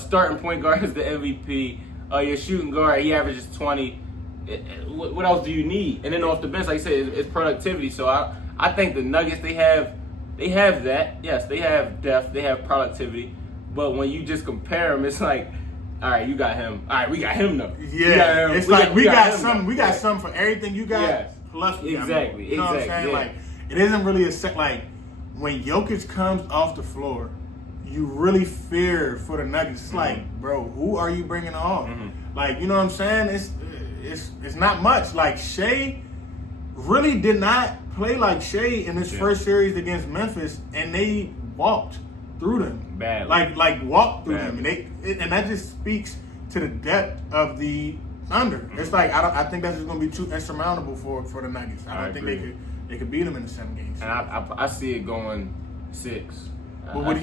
Starting point guard is the MVP. Your shooting guard, he averages 20. What else do you need? And then off the bench, like you said, it's productivity. So I think the Nuggets, they have that. Yes, they have depth, they have productivity. But when you just compare them, it's like, all right, you got him. All right, we got him though. Yeah, it's like we got some. We got some for everything you got. Yes. Plus, we exactly. Got, you know what I'm saying? Yeah. Like, it isn't really a set. Like when Jokic comes off the floor, you really fear for the Nuggets. It's like, bro, who are you bringing on? Mm-hmm. Like, you know what I'm saying? It's not much. Like Shea really did not play like Shea in his first series against Memphis, and they walked through them. Badly. Like walked through them, and that just speaks to the depth of the Thunder. Mm-hmm. It's like I think that's just going to be too insurmountable for the Nuggets. I don't think they could beat them in the 7 games. And I see it going 6. But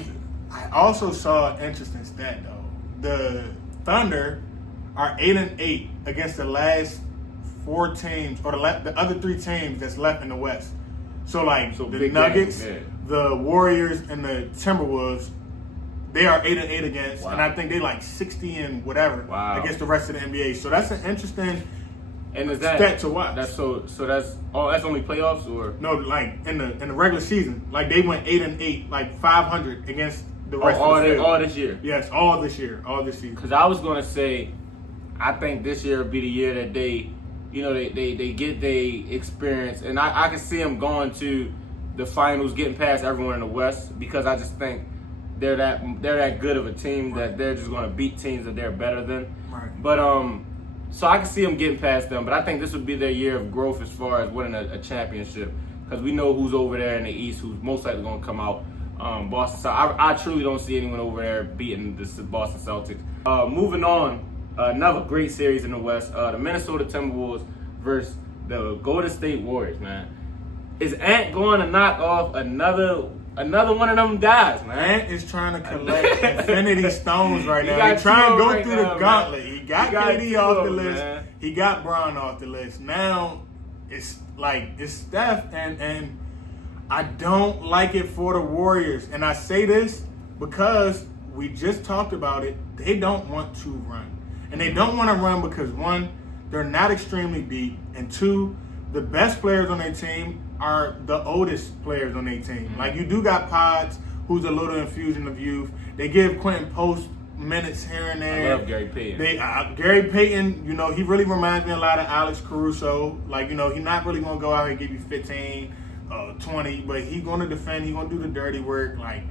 I also saw an interesting stat though. The Thunder are 8-8 against the last 4 teams, or the other 3 teams that's left in the West. So the Nuggets, the Warriors, and the Timberwolves, they are 8-8 against, and I think they like 60 and whatever against the rest of the NBA. So that's an interesting stat to watch. That's that's only playoffs, or no? Like in the regular season, like they went 8-8, like 500 against the rest of the field. All this year. Yes, all this season. Because I was gonna say, I think this year would be the year that they get their experience, and I can see them going to the finals, getting past everyone in the West, because I just think they're that good of a team that they're just going to beat teams that they're better than. Right. But so I can see them getting past them, but I think this would be their year of growth as far as winning a championship, because we know who's over there in the East who's most likely going to come out. Boston. I truly don't see anyone over there beating the Boston Celtics. Moving on, another great series in the West. The Minnesota Timberwolves versus the Golden State Warriors. Man, is Ant going to knock off another one of them guys, man? Ant is trying to collect infinity stones right now. He's trying to go through the gauntlet. He got KD off the list. Man. He got Bron off the list. Now it's Steph, and I don't like it for the Warriors. And I say this because we just talked about it. They don't want to run. And they don't want to run because, one, they're not extremely deep, and 2, the best players on their team are the oldest players on their team. Like, you do got Pods, who's a little infusion of youth. They give Quentin Post minutes here and there. I love Gary Payton. Gary Payton, he really reminds me a lot of Alex Caruso. Like, he's not really going to go out here and give you 15, 20, but he's going to defend. He's going to do the dirty work. Like,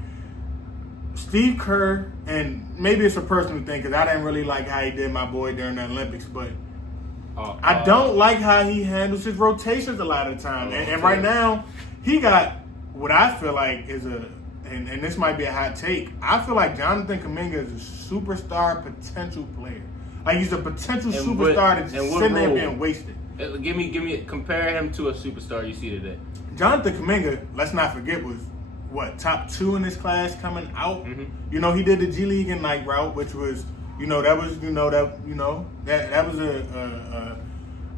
Steve Kerr, and maybe it's a personal thing because I didn't really like how he did my boy during the Olympics, but I don't like how he handles his rotations a lot of the time. And right now, he got what I feel like is and this might be a hot take, I feel like Jonathan Kuminga is a superstar potential player. Like, he's a potential superstar that's just sitting there being wasted. Give me, compare him to a superstar you see today. Jonathan Kuminga, let's not forget, was top 2 in this class coming out. Mm-hmm. He did the G League Ignite route, which was, that was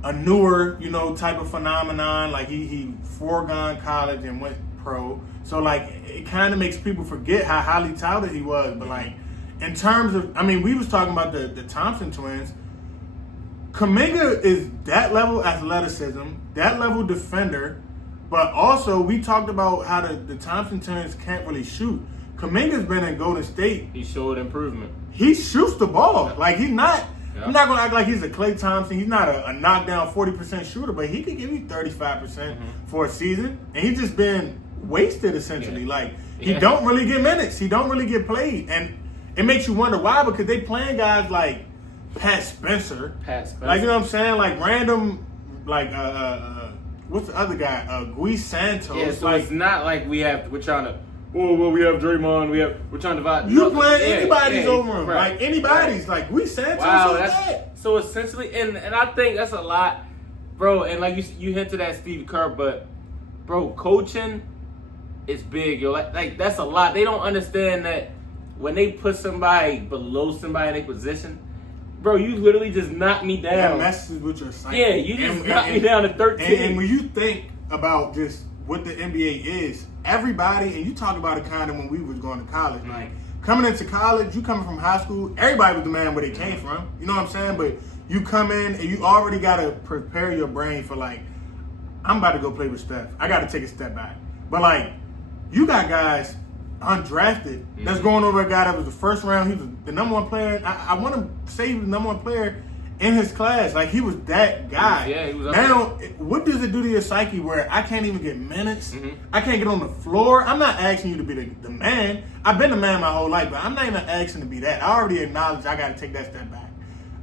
a newer, type of phenomenon. Like, he foregone college and went pro. So, like, it kind of makes people forget how highly touted he was. But, like, in terms of, we was talking about the Thompson twins. Kuminga is that level athleticism, that level defender, but also we talked about how the Thompson twins can't really shoot. Kuminga's been in Golden State. He showed improvement. He shoots the ball. Like, he's not. Yeah. I'm not going to act like he's a Klay Thompson. He's not a knockdown 40% shooter, but he could give you 35% for a season. And he's just been wasted, essentially. Like, he don't really get minutes. He don't really get played. And it makes you wonder why, because they playing guys like Pat Spencer. Like, you know what I'm saying? Like, random, like, what's the other guy? Gui Santos. Yeah, so it's not like we're trying to, we have Draymond, we're trying to divide. You playing anybody's over him. Right. Like, anybody's. Like, Gui Santos. Wow, so essentially, and I think that's a lot, bro. And like you hinted at Steve Kerr, but bro, coaching is big, yo. Like that's a lot. They don't understand that when they put somebody below somebody in their position, bro, you literally just knock me down. That messes with your psyche. Yeah, you just knock me down to 13. And when you think about just what the NBA is, everybody, and you talk about it kind of when we was going to college, like, coming into college, you coming from high school, everybody was the man where they came from. You know what I'm saying? But you come in and you already got to prepare your brain for, like, I'm about to go play with Steph. I got to take a step back. But, like, you got guys undrafted that's going over a guy that was the first round. He was the number 1 player. I want to say he was the number 1 player in his class. Like, he was that guy. He was up now, what does it do to your psyche where I can't even get minutes? I can't get on the floor. I'm not asking you to be the man. I've been the man my whole life, but I'm not even asking to be that. I already acknowledge I got to take that step back.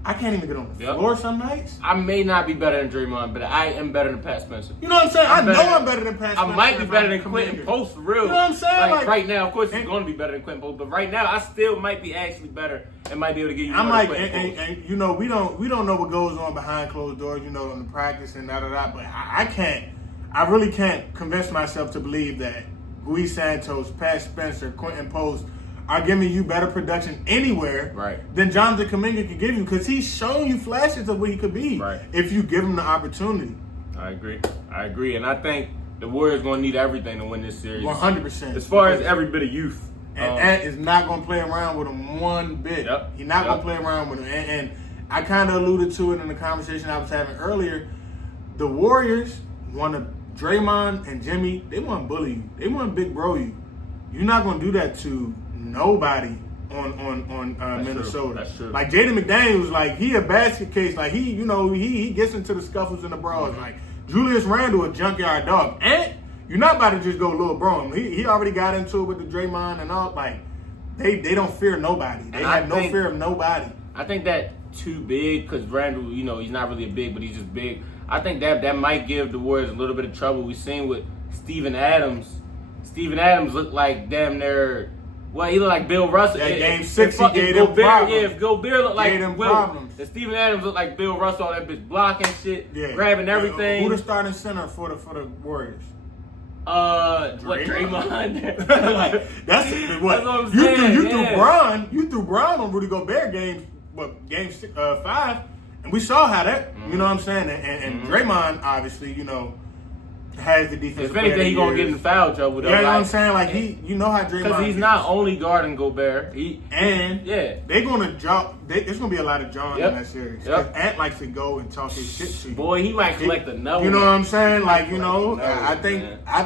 I can't even get on the floor some nights. I may not be better than Draymond, but I am better than Pat Spencer. You know what I'm saying? I know I'm better than Pat Spencer. I might be better than Quentin Post, for real. You know what I'm saying? Like right now, of course, he's going to be better than Quentin Post, but right now, I still might be actually better and might be able to give you more than Quentin Post. And we don't know what goes on behind closed doors, in the practice and da-da-da, but I really can't convince myself to believe that Gui Santos, Pat Spencer, Quentin Post are giving you better production anywhere than Jonathan Kuminga could give you, because he's shown you flashes of what he could be if you give him the opportunity. I agree. And I think the Warriors going to need everything to win this series. 100%. As far as every bit of youth. And Ant is not going to play around with him one bit. He's not going to play around with him. And I kind of alluded to it in the conversation I was having earlier. The Warriors want to, Draymond and Jimmy, they want to bully you. They want to big bro you. You're not going to do that to nobody on Minnesota. True. That's true. Like, Jaden McDaniels, like, he a basket case. Like, he gets into the scuffles and the brawls. Like, Julius Randle, a junkyard dog. And you're not about to just go little bro him. He already got into it with the Draymond and all. Like, they don't fear nobody. They have no fear of nobody. I think that too big, because Randle, he's not really a big, but he's just big. I think that might give the Warriors a little bit of trouble. We've seen with Steven Adams. Steven Adams looked like damn near. Well, he looked like Bill Russell. That game 6, he gave them problems. Yeah, if Gobert looked like problems. If Steven Adams looked like Bill Russell, all that bitch blocking shit, grabbing everything. Who the starting center for the Warriors? Draymond. Like, that's what I'm saying. You threw Braun on Rudy Gobert game 5, and we saw how that. You know what I'm saying? And Draymond, obviously, has the defense. If anything, he gonna get in foul trouble though. You know what I'm saying? Like you know how Draymond. Because he's not only guarding Gobert. They're gonna drop. There's gonna be a lot of John in that series. Yep. Ant likes to go and talk his shit to you. Boy, he might collect another. You know what I'm saying? Like I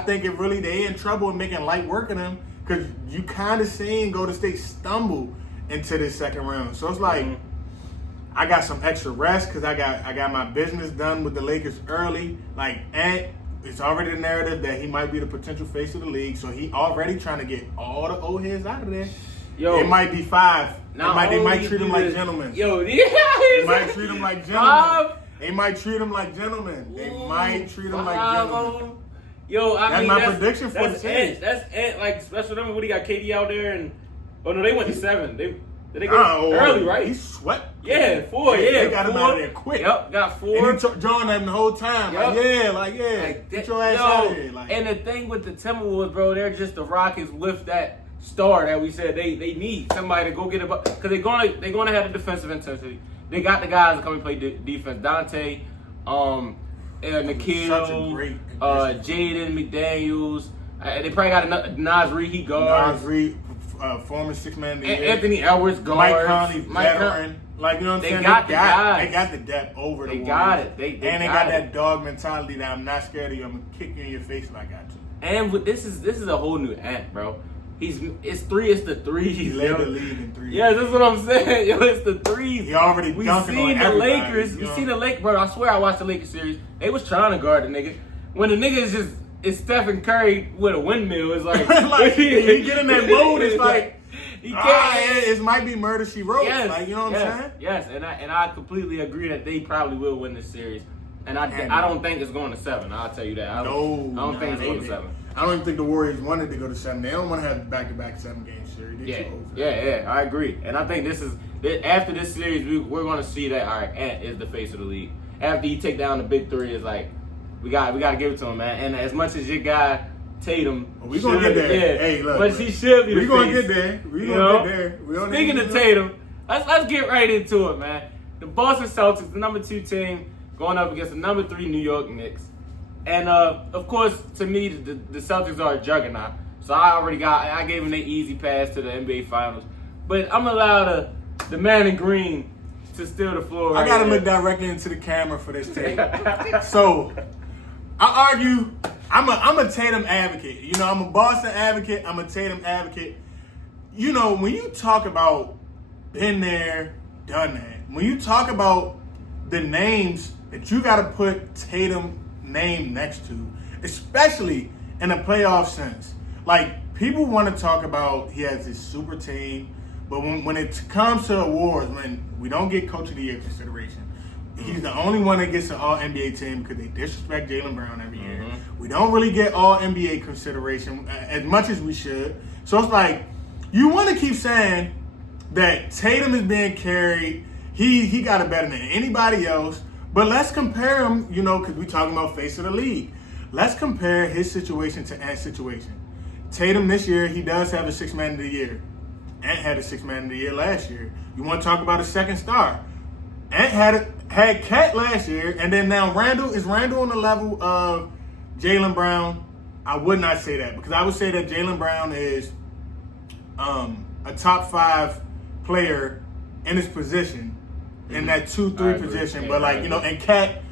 think it really they in trouble in making light work of them because you kind of seen Golden State stumble into this second round. So it's like. I got some extra rest because I got my business done with the Lakers early. Like Ant, it's already the narrative that he might be the potential face of the league. So he already trying to get all the old heads out of there. Yo, it might be 5. They might treat him like gentlemen. Yo, they might treat him like gentlemen. They might treat him like gentlemen. They might treat him like gentlemen. Yo, that's my prediction for the series. That's Ant, like special number. What he got KD out there and they went to 7. Did they go early, right? He swept. Yeah, 4. Yeah, they got him out of there quick. Yep, got 4. And he drawing them the whole time. Yep. Like, get your ass out of here. Like, and the thing with the Timberwolves, bro, they're just the Rockets with that star that we said they need somebody to go get it because they're gonna have the defensive intensity. They got the guys that come and play defense. Dante, Nikhil, Jaden McDaniels. They probably got Naz Reid. He guards. Naz Reid. Former 6-man of the year. Anthony Edwards guards. Mike Conley, veteran. Like, you know what I'm saying? They got the guys. They got the depth over the They Warriors. got it. They got that dog mentality that I'm not scared of you. I'm going to kick you in your face if I got to. And this is a whole new Ant, bro. It's the threes. He led the league in threes. Yeah, that's what I'm saying. Yo, it's the threes. He already dunking on everybody. Lakers. We seen the Lakers, bro. I swear I watched the Lakers series. They was trying to guard the nigga. When the nigga is just it's Stephen Curry with a windmill. It's like, like you get in that mode. It's like. He can't. It might be murder she wrote. Yes, like you know what I'm saying? Yes, and I completely agree that they probably will win this series. And I don't think it's going to 7. I'll tell you that. I don't think it's going to 7. I don't even think the Warriors wanted to go to 7. They don't want to have back-to-back 7-game series. Yeah, I agree. And I think after this series, we're going to see that Ant is the face of the league. After you take down the big 3, it's like we got to give it to him, man. And as much as your guy Tatum, we gonna get there. Yeah, hey, look, but she should be. We gonna get there. We gonna get there. Speaking of Tatum, let's get right into it, man. The Boston Celtics, the number 2 team, going up against the number 3 New York Knicks, and of course, to me, the Celtics are a juggernaut. So I gave them the easy pass to the NBA Finals, but I'm allowed the man in green to steal the floor. I gotta look directly into the camera for this tape. So I argue. I'm a Tatum advocate. You know, I'm a Boston advocate. I'm a Tatum advocate. You know, when you talk about been there, done that, when you talk about the names that you got to put Tatum name next to, especially in a playoff sense, like people want to talk about he has this super team, but when it comes to awards, when we don't get Coach of the Year consideration, he's the only one that gets an All-NBA team because they disrespect Jaylen Brown every year. We don't really get All-NBA consideration as much as we should. So it's like, you want to keep saying that Tatum is being carried. He got it better than anybody else. But let's compare him, you know, because we're talking about face of the league. Let's compare his situation to Ant's situation. Tatum this year, he does have a 6-man of the year. Ant had a 6-man of the year last year. You want to talk about a second star. Ant had Cat last year, and then now is Randall on the level of Jaylen Brown? I would not say that because I would say that Jaylen Brown is a top 5 player in his position in that 2-3 position. But like, you know, and Cat,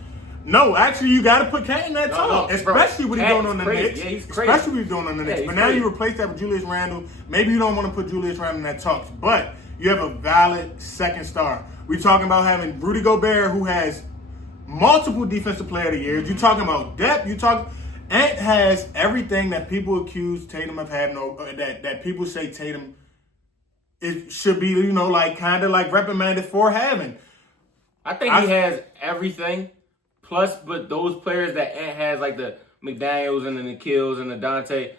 no, actually you got to put Cat in that top, especially what he's doing on the Knicks. Yeah, he's crazy. Especially what he's doing on the Knicks. But now you replace that with Julius Randle. Maybe you don't want to put Julius Randle in that talks, but you have a valid second star. We're talking about having Rudy Gobert, who has multiple defensive player of the years. You're talking about depth. Ant has everything that people accuse Tatum of having, that people say Tatum should be, you know, like kind of like reprimanded for having. I think he has everything. Plus, but those players that Ant has, like the McDaniels and the Nikhils and the Dante,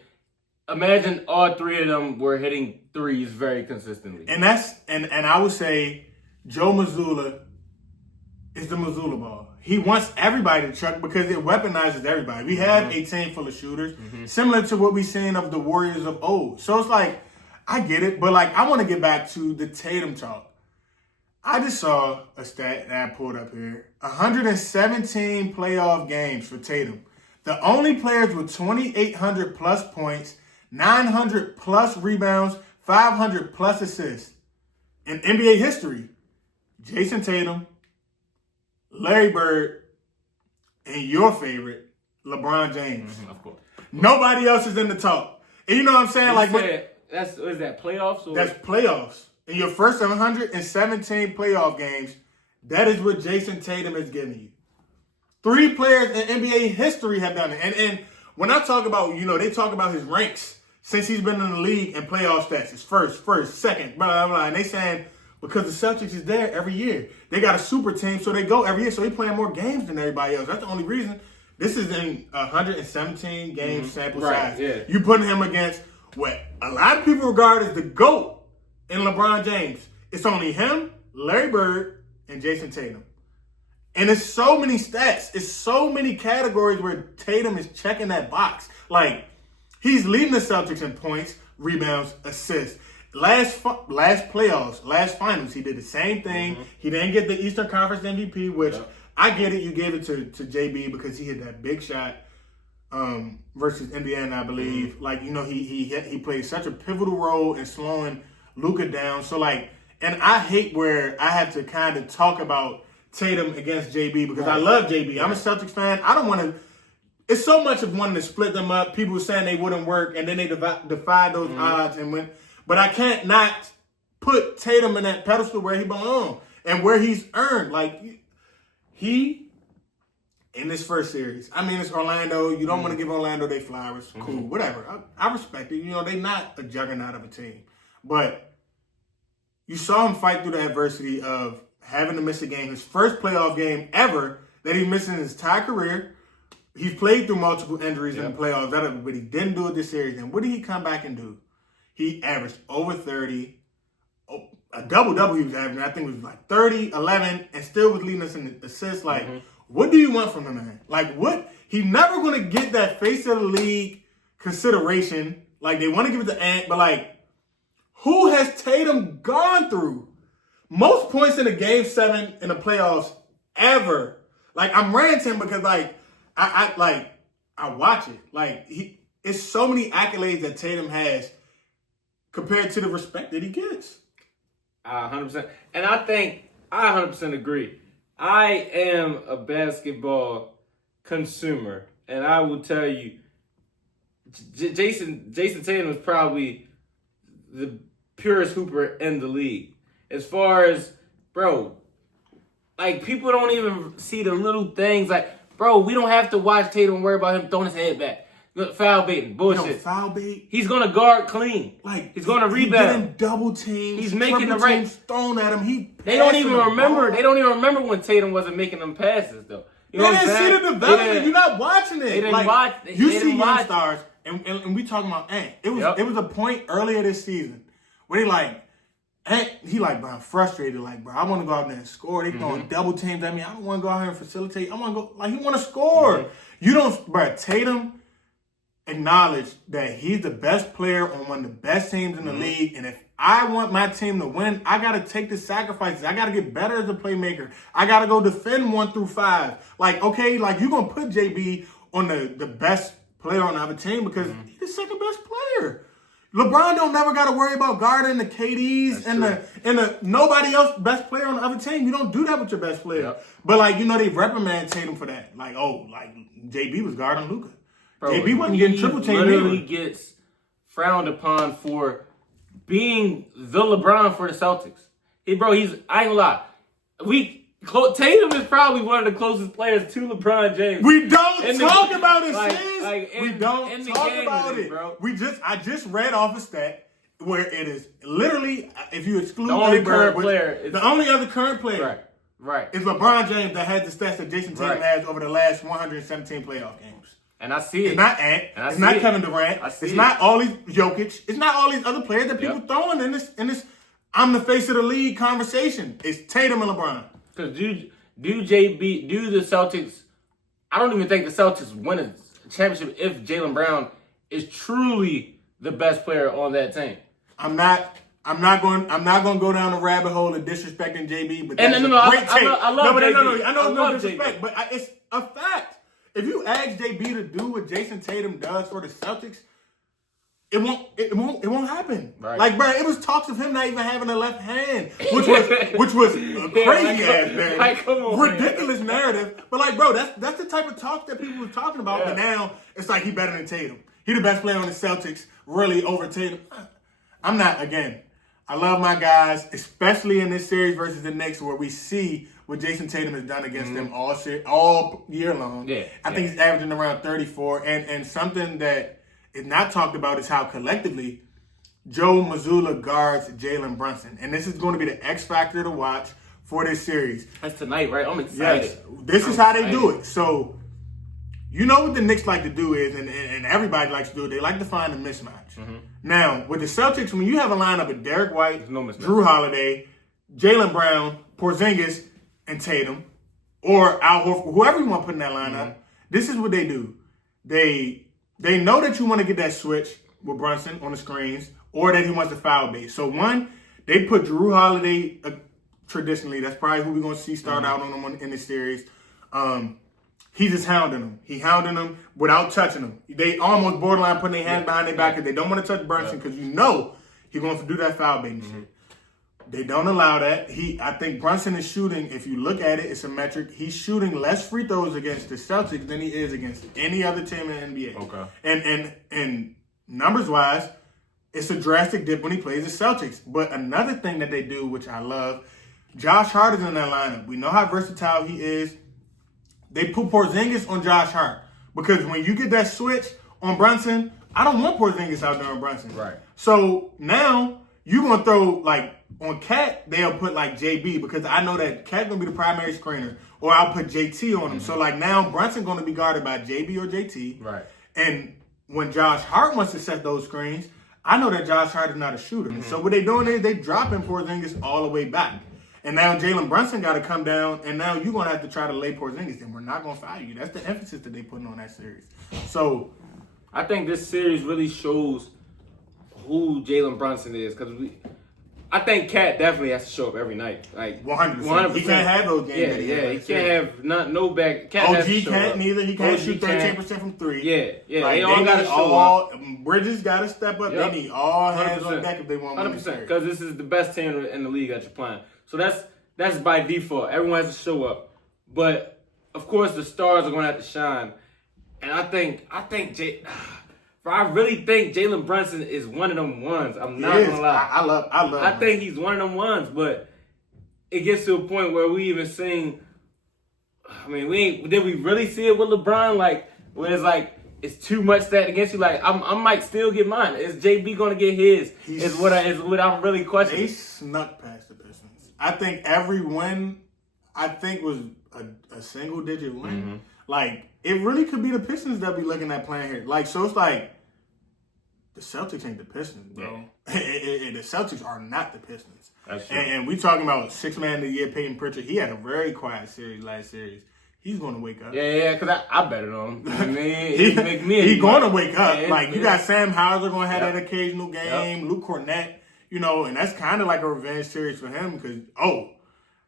imagine all 3 of them were hitting threes very consistently. And I would say Joe Mazzulla is the Mazzulla ball. He wants everybody to truck because it weaponizes everybody. We have a team full of shooters, similar to what we've seen of the Warriors of old. So it's like, I get it, but like I want to get back to the Tatum talk. I just saw a stat that I pulled up here. 117 playoff games for Tatum. The only players with 2,800 plus points, 900 plus rebounds, 500 plus assists in NBA history: Jason Tatum, Larry Bird, and your favorite, LeBron James. Of course. Nobody else is in the talk. And you know what I'm saying? Is that playoffs? Or? That's playoffs. In your first 117 playoff games, that is what Jason Tatum is giving you. 3 players in NBA history have done it. And when I talk about, they talk about his ranks since he's been in the league and playoff stats. It's first, second, blah, blah, blah. And they saying because the Celtics is there every year. They got a super team, so they go every year. So he's playing more games than everybody else. That's the only reason. This is in 117 game sample size. Yeah. You putting him against what a lot of people regard as the GOAT in LeBron James. It's only him, Larry Bird, and Jason Tatum. And it's so many stats. It's so many categories where Tatum is checking that box. Like, he's leading the Celtics in points, rebounds, assists. Last playoffs, last finals, he did the same thing. He didn't get the Eastern Conference MVP, which I get it. You gave it to JB because he hit that big shot versus Indiana, I believe. Like, he played such a pivotal role in slowing Luka down. So, like, and I hate where I have to kind of talk about Tatum against JB because I love JB. I'm a Celtics fan. I don't want to. It's so much of wanting to split them up. People were saying they wouldn't work, and then they defied those odds and went. But I can't not put Tatum in that pedestal where he belongs and where he's earned. Like, he, in this first series, I mean, it's Orlando. You don't want to give Orlando their flowers. Cool, whatever. I respect it. They're not a juggernaut of a team. But you saw him fight through the adversity of having to miss a game, his first playoff game ever that he missed in his entire career. He's played through multiple injuries in the playoffs, but he didn't do it this series. And what did he come back and do? He averaged over 30, a double-double he was averaging. I think it was like 30, 11, and still was leading us in assists. Like, what do you want from the man? Like, what? He's never going to get that face of the league consideration. Like, they want to give it to Ant, but, like, who has Tatum gone through? Most points in a Game 7 in the playoffs ever. Like, I'm ranting because, like, I watch it. Like, it's so many accolades that Tatum has compared to the respect that he gets. 100%. And I think I 100% agree. I am a basketball consumer, and I will tell you, Jason Tatum is probably the purest hooper in the league. As far as, bro, like, people don't even see the little things. Like, bro, we don't have to watch Tatum worry about him throwing his head back. Foul baiting, bullshit. Foul bait. He's gonna guard clean. Like, he's gonna rebound. He's getting double teams. He's making the right thrown at him. They don't even remember. They don't even remember when Tatum wasn't making them passes though. They didn't see the development. You're not watching it. They didn't watch. You see young stars, and we talking about Ant. It was a point earlier this season where he like, bro, I'm frustrated. Like, bro, I want to go out there and score. They throwing double teams at me. I don't want to go out here and facilitate. I want to go, like, he want to score. You don't, bro, Tatum acknowledge that he's the best player on one of the best teams in the league. And if I want my team to win, I got to take the sacrifices. I got to get better as a playmaker. I got to go defend 1 through 5. Like, okay, like, you're going to put JB on the best player on the other team because he's the second best player. LeBron don't never got to worry about guarding the KDs and the nobody else best player on the other team. You don't do that with your best player. Yep. But, like, they reprimand Tatum for that. Like, JB was guarding Luka. Bro, JB wasn't getting triple team. Literally gets frowned upon for being the LeBron for the Celtics. I ain't gonna lie. Tatum is probably one of the closest players to LeBron James. We don't talk about it, we don't talk about it, bro. I just read off a stat where it is literally, if you exclude the only current player, the only other current player, right, is LeBron James that has the stats that Jason Tatum has over the last 117 playoff games. And I see it. It's not Ant. It's not Kevin Durant. It's not all these Jokic. It's not all these other players that people throwing in this I'm the face of the league conversation. It's Tatum and LeBron. Because do the Celtics, I don't even think the Celtics win a championship if Jaylen Brown is truly the best player on that team. I'm not going to go down the rabbit hole of disrespecting JB, but that's a great take. I love JB. I know no disrespect, but it's a fact. if you ask JB to do what Jason Tatum does for the Celtics, it won't happen. Right. Like, bro, it was talks of him not even having a left hand, which was a crazy ass narrative, like, come on, ridiculous narrative. But like, bro, that's the type of talk that people were talking about. But now it's like he better than Tatum. He the best player on the Celtics, really over Tatum. I'm not. Again, I love my guys, especially in this series versus the Knicks, where we see what Jason Tatum has done against them all year long. Yeah, I think he's averaging around 34, and something that is not talked about is how collectively Joe Mazzulla guards Jalen Brunson. And this is going to be the X factor to watch for this series. That's tonight, right? I'm excited. Yes, this is how they do it. So, you know what the Knicks like to do is, and everybody likes to do it, they like to find a mismatch. Now, with the Celtics, when you have a lineup of Derek White, Drew Holiday, Jaylen Brown, Porzingis, and Tatum, or Al Horford, whoever you want to put in that lineup, this is what they do. They know that you want to get that switch with Brunson on the screens, or that he wants to foul bait. So one, they put Drew Holiday, traditionally, that's probably who we're going to see start out on him in this series. He's just hounding him. He hounding him without touching him. They almost borderline putting their hands behind their back because they don't want to touch Brunson because you know he's going to do that foul baiting shit. They don't allow that. I think Brunson is shooting, if you look at it, it's a metric. He's shooting less free throws against the Celtics than he is against any other team in the NBA. Okay. And numbers-wise, it's a drastic dip when he plays the Celtics. But another thing that they do, which I love, Josh Hart is in that lineup. We know how versatile he is. They put Porzingis on Josh Hart. Because when you get that switch on Brunson, I don't want Porzingis out there on Brunson. Right. So now you're going to throw, like, on Cat, they'll put, like, JB because I know that Cat's going to be the primary screener. Or I'll put JT on him. So, like, now Brunson's going to be guarded by JB or JT. Right. And when Josh Hart wants to set those screens, I know that Josh Hart is not a shooter. So what they're doing is they dropping Porzingis all the way back. And now Jalen Brunson got to come down, and now you're going to have to try to lay Porzingis, and we're not going to foul you. That's the emphasis that they're putting on that series. So I think this series really shows who Jalen Brunson is because I think Cat definitely has to show up every night. Like 100%. He can't have those games. Yeah, he can't have no back. Cat has to show can't up. Neither. He can't shoot 13% from three. Yeah. Like, they all got to show up. Bridges got to step up. Yep. They need all hands on deck if they want to win the series. Because this is the best team in the league that you're playing. So that's by default. Everyone has to show up. But of course, the stars are going to have to shine. And I really think Jalen Brunson is one of them ones. I'm not gonna lie. I love. I think he's one of them ones, but it gets to a point where we even sing. I mean, did we really see it with LeBron? Like, where it's like it's too much stacked against you. Like, I might still get mine. Is JB gonna get his? Is what I'm really questioning. They snuck past the Pistons. I think every win, was a single digit win. Like, it really could be the Pistons that be looking at playing here. Like, so it's like, the Celtics ain't the Pistons, bro. Yeah. The Celtics are not the Pistons. That's true. And we talking about 6th man of the year, Peyton Pritchard. He had a very quiet series last series. He's going to wake up. Yeah, because I betted on him. I mean, he make me. He's going to wake up. You got Sam Hauser going to have that occasional game. Luke Cornett, and that's kind of like a revenge series for him because,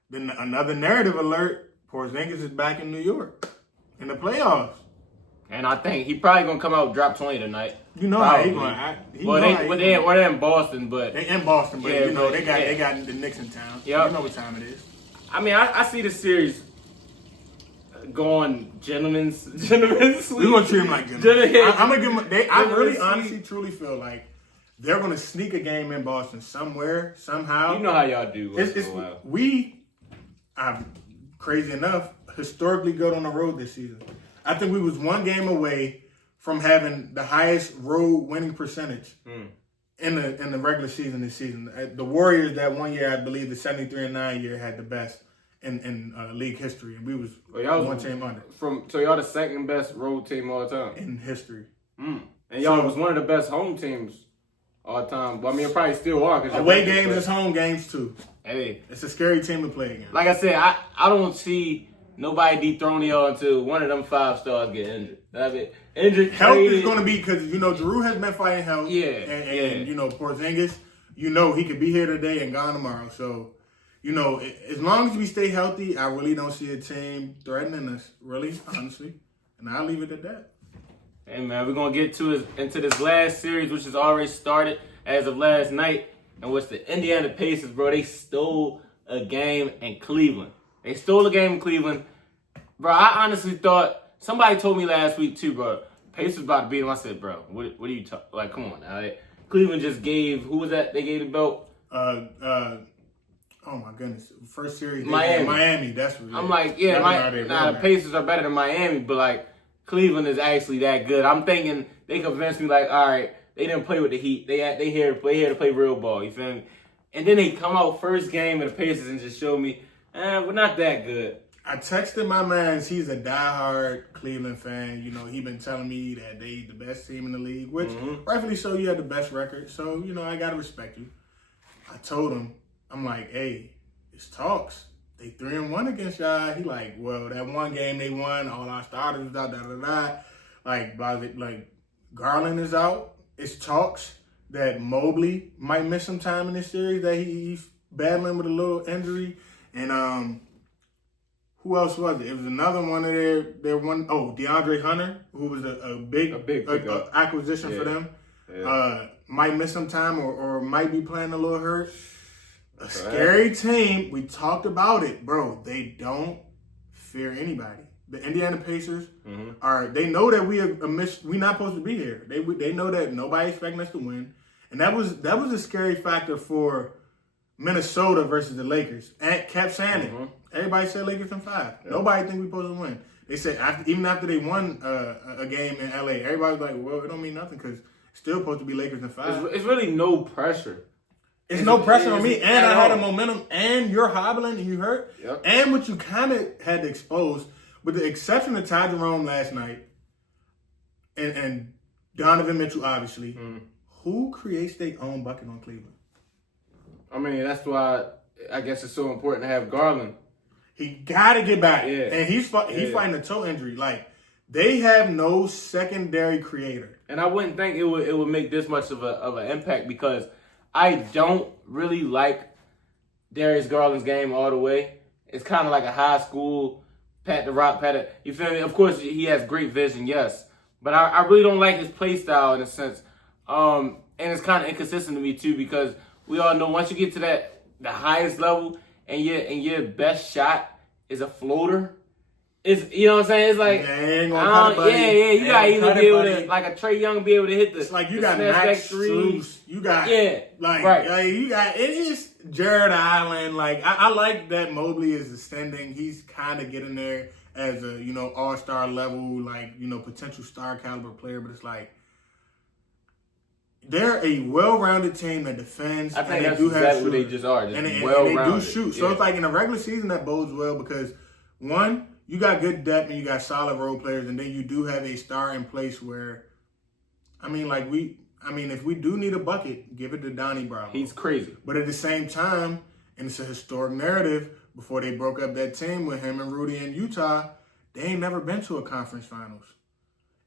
then another narrative alert, Porzingis is back in New York in the playoffs. And I think he probably going to come out and drop 20 tonight. You know how he's going to act. They're in Boston, but... They're in Boston, but they got the Knicks in town. Yep. You know what time it is. I mean, I see the series going gentlemen's sweep. We're going to treat them like gentlemen. I'm going to give them... I really, honestly, truly feel like they're going to sneak a game in Boston somewhere, somehow. You know how y'all do. Crazy enough, historically good on the road this season. I think we was one game away from having the highest road winning percentage in the regular season this season. The Warriors that one year, I believe the 73-9 year had the best in league history, and we was one team under. So y'all the second best road team all time in history. And y'all was one of the best home teams all time. Well, I mean, it probably still are. Away games is home games too. Hey, it's a scary team to play against. Like I said, I don't see nobody dethrone y'all until one of them 5 stars get injured. I mean, health is going to be because Drew has been fighting health. And Porzingis, he could be here today and gone tomorrow. So, as long as we stay healthy, I really don't see a team threatening us. Really, honestly, And I'll leave it at that. Hey, man, we're going to get into this last series, which has already started as of last night, and which the Indiana Pacers, bro, they stole a game in Cleveland. They stole a game in Cleveland. Bro, I honestly thought, somebody told me last week too, bro, Pacers about to beat them. I said, bro, what are you talking, like, come on now. Cleveland just gave, who was that they gave the belt? Oh my goodness! First series, Miami. That's what. I'm like, yeah, the Pacers are better than Miami, but like Cleveland is actually that good. I'm thinking they convinced me, like, all right, they didn't play with the Heat. They here to play real ball. You feel me? And then they come out first game of the Pacers and just show me, we're not that good. I texted my man. He's a diehard Cleveland fan. You know, he been telling me that they the best team in the league, which rightfully so. You have the best record, so you know I gotta respect you. I told him. I'm like, hey, it's talks. They 3-1 against y'all. He like, well, that one game they won, all our starters was out, like Garland is out. It's talks that Mobley might miss some time in this series, that he's battling with a little injury. And who else was it? It was another one of their one. Oh, DeAndre Hunter, who was a big acquisition for them. Yeah. Might miss some time or might be playing a little hurt. A scary team. We talked about it, bro. They don't fear anybody. The Indiana Pacers they know that we're not supposed to be here. They know that nobody expecting us to win. And that was a scary factor for Minnesota versus the Lakers. And kept saying it. Everybody said Lakers in 5. Yeah. Nobody think we're supposed to win. They said even after they won a game in LA, everybody was like, well, it don't mean nothing because it's still supposed to be Lakers in 5. It's really no pressure. It's no pressure on me, and I had a momentum, and you're hobbling and you hurt, and what you kind of had to expose, with the exception of Ty Jerome last night, and Donovan Mitchell, obviously, who creates their own bucket on Cleveland? I mean, that's why I guess it's so important to have Garland. He got to get back, and he's fighting a toe injury. Like, they have no secondary creator. And I wouldn't think it would make this much of an impact because I don't really like Darius Garland's game all the way. It's kind of like a high school pat the rock, you feel me? Of course, he has great vision, yes. But I really don't like his play style in a sense. And it's kind of inconsistent to me, too, because we all know once you get to the highest level and your best shot is a floater, it's, you know what I'm saying? It's like, you gotta either be able to, like a Trae Young, be able to hit the. It's like you got Max Strus, you got you got it is Jared Allen. Like I like that Mobley is ascending. He's kind of getting there as a all-star level, like potential star caliber player. But it's like they're a well-rounded team that defends. I think that's exactly what they just are. And they do shoot. So it's like in a regular season that bodes well because one. You got good depth and you got solid role players, and then you do have a star in place where, if we do need a bucket, give it to Donnie Bravo. He's crazy. But at the same time, and it's a historic narrative, before they broke up that team with him and Rudy in Utah, they ain't never been to a conference finals.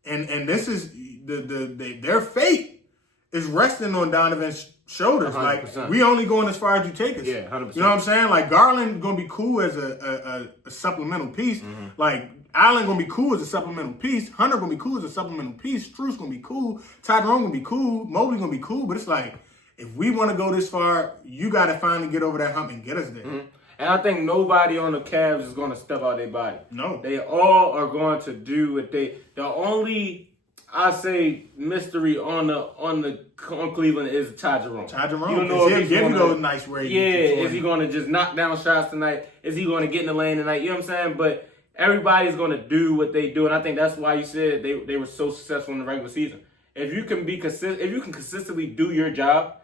And this is their fate is resting on Donovan's shoulders. 100%. Like, we only going as far as you take us. Yeah, 100%. You know what I'm saying? Like, Garland going to be cool as a supplemental piece. Like, Allen going to be cool as a supplemental piece. Hunter going to be cool as a supplemental piece. Strus going to be cool. Ty Jerome going to be cool. Mobley going to be cool. But it's like, if we want to go this far, you got to finally get over that hump and get us there. And I think nobody on the Cavs is going to step out their body. No. They all are going to do what the only, I say, mystery on Cleveland is Ty Jerome. Ty Jerome. You don't know if he'll give you those nice ratings. Yeah, is he going to just knock down shots tonight? Is he going to get in the lane tonight? You know what I'm saying? But everybody's going to do what they do, and I think that's why you said they were so successful in the regular season. If you can consistently do your job,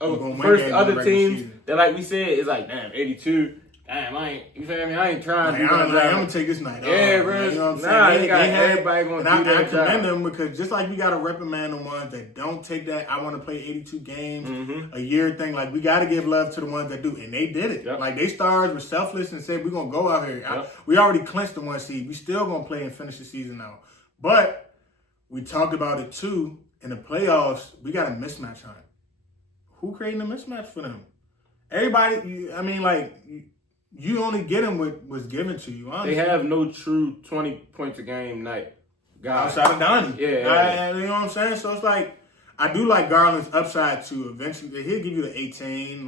first other teams that, like we said, is like, damn, 82. Damn, you feel me? I ain't trying to do I'm going to take this night. Yeah, bro. You know what I'm saying? Everybody going to do their job. I commend them because just like we got to reprimand the ones that don't take that, I want to play 82 games a year thing. Like, we got to give love to the ones that do. And they did it. Yep. Like, they stars were selfless and said, we're going to go out here. Yep. We already clinched the 1 seed. We still going to play and finish the season out. But we talked about it, too. In the playoffs, we got a mismatch hunt. Who creating a mismatch for them? Everybody, you only get them what was given to you, honestly. They have no true 20 points a game night. guy outside of Donnie. Yeah. You know what I'm saying? So it's like, I do like Garland's upside too. Eventually, he'll give you the 18,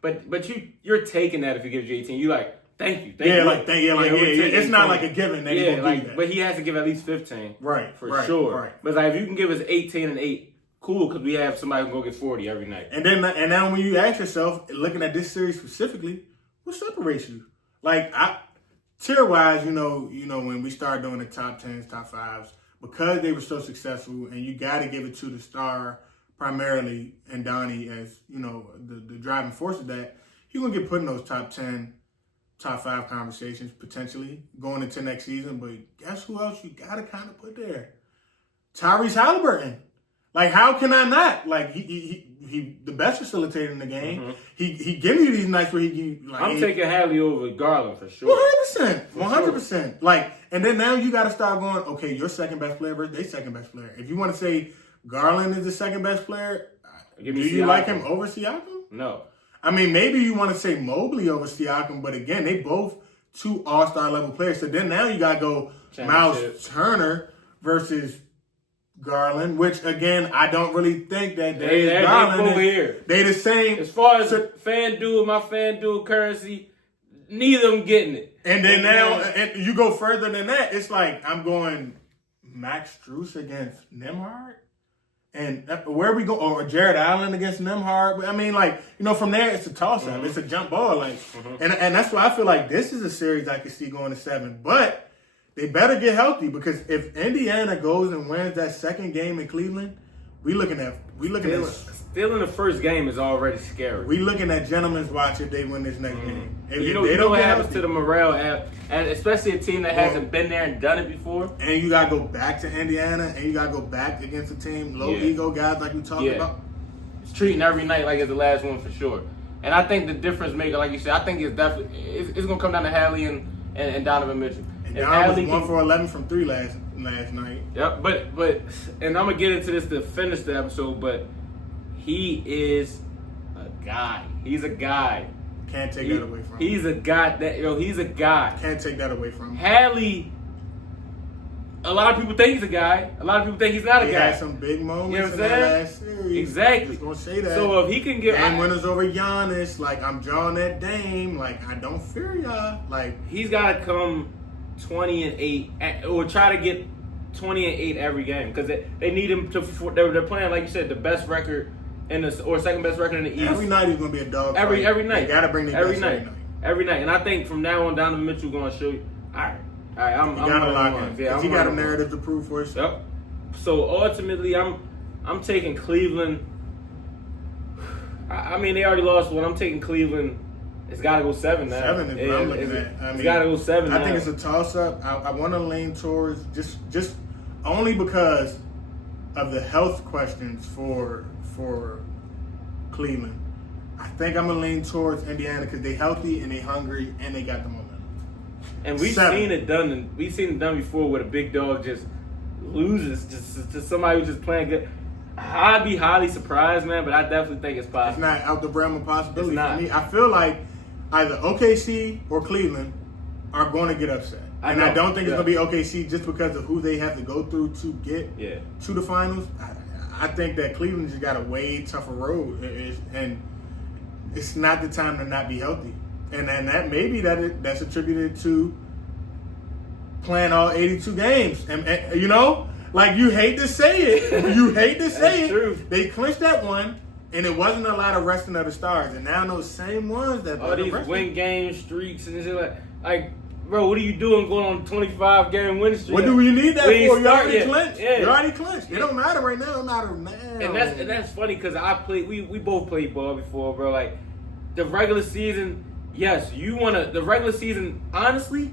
But you're taking that if he gives you 18. You like, thank you. It's not like a given that he's gonna do that. But he has to give at least 15. Right. For sure. Right. But like, if you can give us 18 and 8, cool, because we have somebody who can go get 40 every night. And now when you ask yourself, looking at this series specifically, what separates you? Like, tier-wise, you know, when we start doing the top 10s, top 5s, because they were so successful, and you got to give it to the star primarily, and Donnie as, you know, the driving force of that, you're going to get put in those top 10, top 5 conversations, potentially, going into next season. But guess who else you got to kind of put there? Tyrese Halliburton. Like, how can I not? Like, he the best facilitator in the game. Mm-hmm. He give you these nights where I'm taking Hadley over Garland for sure. 100%. Like, and then now you got to start going, okay, your second best player versus their second best player. If you want to say Garland is the second best player, do you like him over Siakam? No. I mean, maybe you want to say Mobley over Siakam, but again, they both 2 all-star level players. So then now you got to go Miles Turner versus Garland, which again, I don't really think that Garland both here. They the same. As far as my FanDuel currency, neither of them getting it. And then and you go further than that, it's like I'm going Max Strus against Nembhard. And where we go, or Jared Allen against Nembhard. I mean, like, you know, from there it's a toss-up. Mm-hmm. It's a jump ball. Like, and that's why I feel like this is a series I could see going to 7. But they better get healthy, because if Indiana goes and wins that second game in Cleveland, we looking at still in the first game is already scary. We looking at gentlemen's watch if they win this next game. If you know what happens to the morale, and especially a team that hasn't been there and done it before. And you gotta go back to Indiana, and you gotta go back against a team low ego guys like we talked about. It's treating every night like it's the last one for sure. And I think the difference maker, like you said, I think it's definitely it's gonna come down to Hadley and Donovan Mitchell. And Donovan was 1 for 11 from 3 last night. Yep, but and I'm gonna get into this to finish the episode, but he is a guy. He's a guy. Can't take that away from him. He's a guy he's a guy. Can't take that away from him. Hadley, a lot of people think he's a guy. A lot of people think he's not a guy. He had some big moments in that last series. Exactly. Just gonna say that. So if he can get game winners over Giannis, like, I'm drawing that Dame, like, I don't fear y'all. Like, he's gotta come 20 and 8, or try to get 20 and 8 every game, because they need him to. They're playing, like you said, the best record or second best record in the East. Every night he's gonna be a dog. Every night. They gotta bring the every night. Every night, and I think from now on, Donovan Mitchell gonna show you. All right. I'm gotta lock in. Yeah, he got a narrative to prove for himself. Yep. So ultimately, I'm taking Cleveland. I mean, they already lost one. I'm taking Cleveland. It's got to go 7 now. 7 is what I'm looking at. I mean, it's got to go 7 now. I think it's a toss-up. I want to lean towards just only because of the health questions for Cleveland. I think I'm going to lean towards Indiana because they're healthy and they're hungry and they got the momentum. And we've seen it done before where the big dog just loses to somebody who's just playing good. I'd be highly surprised, man, but I definitely think it's possible. It's not out the realm of possibility for me. I feel like either OKC or Cleveland are going to get upset. I don't think it's going to be OKC just because of who they have to go through to get to the finals. I think that Cleveland just got a way tougher road, and it's not the time to not be healthy. And that maybe that's attributed to playing all 82 games. And you know, like, you hate to say it. You hate to say it. True. They clinched that one. And it wasn't a lot of resting of the stars. And now those same ones that all these win game streaks and shit like, bro, what are you doing going on 25-game win streak? What do we need that for? You already clinched. Yeah. You already clinched. It don't matter right now. It matter now. And that's funny because we both played ball before, bro. Like, the regular season, yes, the regular season, honestly,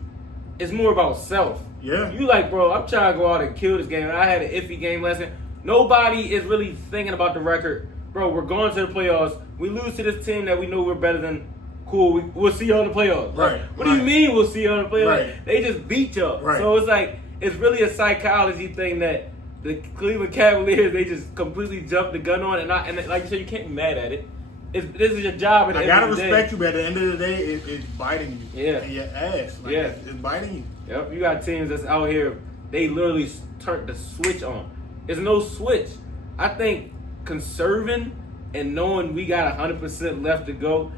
is more about self. Yeah. You like, bro, I'm trying to go out and kill this game. And I had an iffy game last night. Nobody is really thinking about the record. Bro, we're going to the playoffs. We lose to this team that we know we're better than. Cool, we'll see you on the playoffs. Right. What do you mean we'll see you on the playoffs? Right. They just beat y'all. Right. So it's like, it's really a psychology thing that the Cleveland Cavaliers, they just completely jumped the gun on. And like you said, you can't be mad at it. This is your job at the end of the day. I gotta respect you, but at the end of the day, it's biting you. Yeah. In your ass. Like, it's biting you. Yep, you got teams that's out here they literally turned the switch on. There's no switch. I think conserving and knowing we got 100% left to go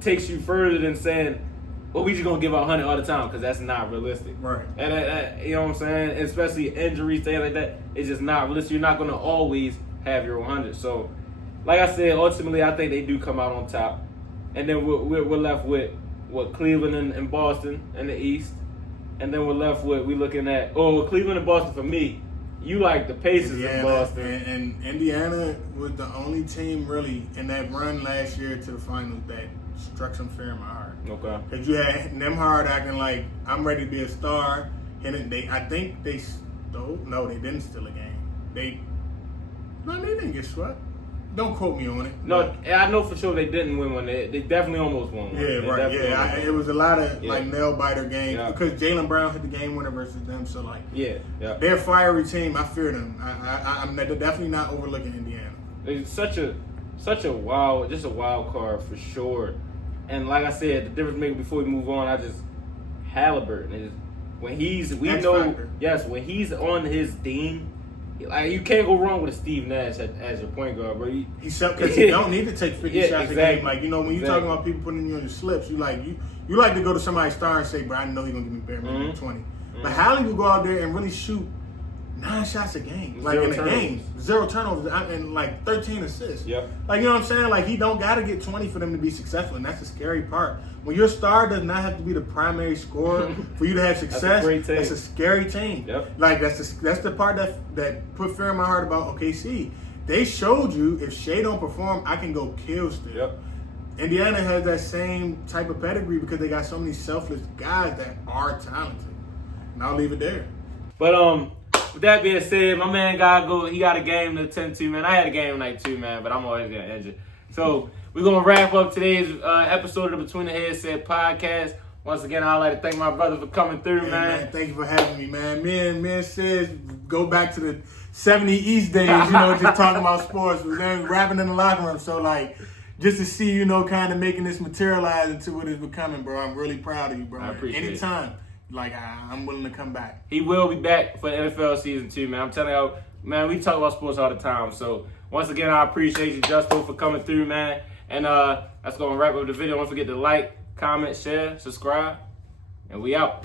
takes you further than saying, well, we just going to give out 100 all the time, because that's not realistic. Right. And you know what I'm saying? Especially injuries, things like that. It's just not realistic. You're not going to always have your 100. So, like I said, ultimately, I think they do come out on top. And then we're left with Cleveland and Boston in the East. And then we're left with, we looking at, Cleveland and Boston for me. You like the Pacers in Boston. And Indiana was the only team really in that run last year to the finals that struck some fear in my heart. Okay. Because you had Nembhard acting like, I'm ready to be a star. And I think they stole. No, they didn't steal a game. They didn't get swept. Don't quote me on it. No, I know for sure they didn't win one. They definitely almost won one. Yeah, right. Yeah, it was a lot of nail biter games because Jaylen Brown hit the game winner versus them. So they're a fiery team. I fear them. I'm definitely not overlooking Indiana. It's such a wild card for sure. And like I said, the difference maker before we move on, Halliburton is when he's when he's on his team. Like, you can't go wrong with a Steve Nash as your point guard, bro. Because he don't need to take 50 shots a game. Like, when you're talking about people putting you on your slips, you like to go to somebody's star and say, bro, I know you're going to give me bare minimum 20. But Hallie will go out there and really shoot 9 shots a game. Like, in a game. 0 turnovers and, like, 13 assists. Yep. Like, you know what I'm saying? Like, he don't got to get 20 for them to be successful, and that's the scary part. When your star does not have to be the primary scorer for you to have success, that's a scary team. Yep. Like, that's the part that put fear in my heart about OKC. They showed you, if Shea don't perform, I can go kill still. Yep. Indiana has that same type of pedigree because they got so many selfless guys that are talented. And I'll leave it there. But with that being said, my man he got a game to attend to, man. I had a game tonight too, man, but I'm always getting injured. So we're going to wrap up today's episode of the Between the Headset podcast. Once again, I'd like to thank my brother for coming through, man. Thank you for having me, man. Me and Sis go back to the 70 East days, just talking about sports. We're then rapping in the locker room. So, just to see, kind of making this materialize into what it's becoming, bro. I'm really proud of you, bro. I appreciate it. Anytime, I'm willing to come back. He will be back for the NFL season, too, man. I'm telling you, man, we talk about sports all the time. So, once again, I appreciate you, Justo, for coming through, man. And that's going to wrap up the video. Don't forget to like, comment, share, subscribe, and we out.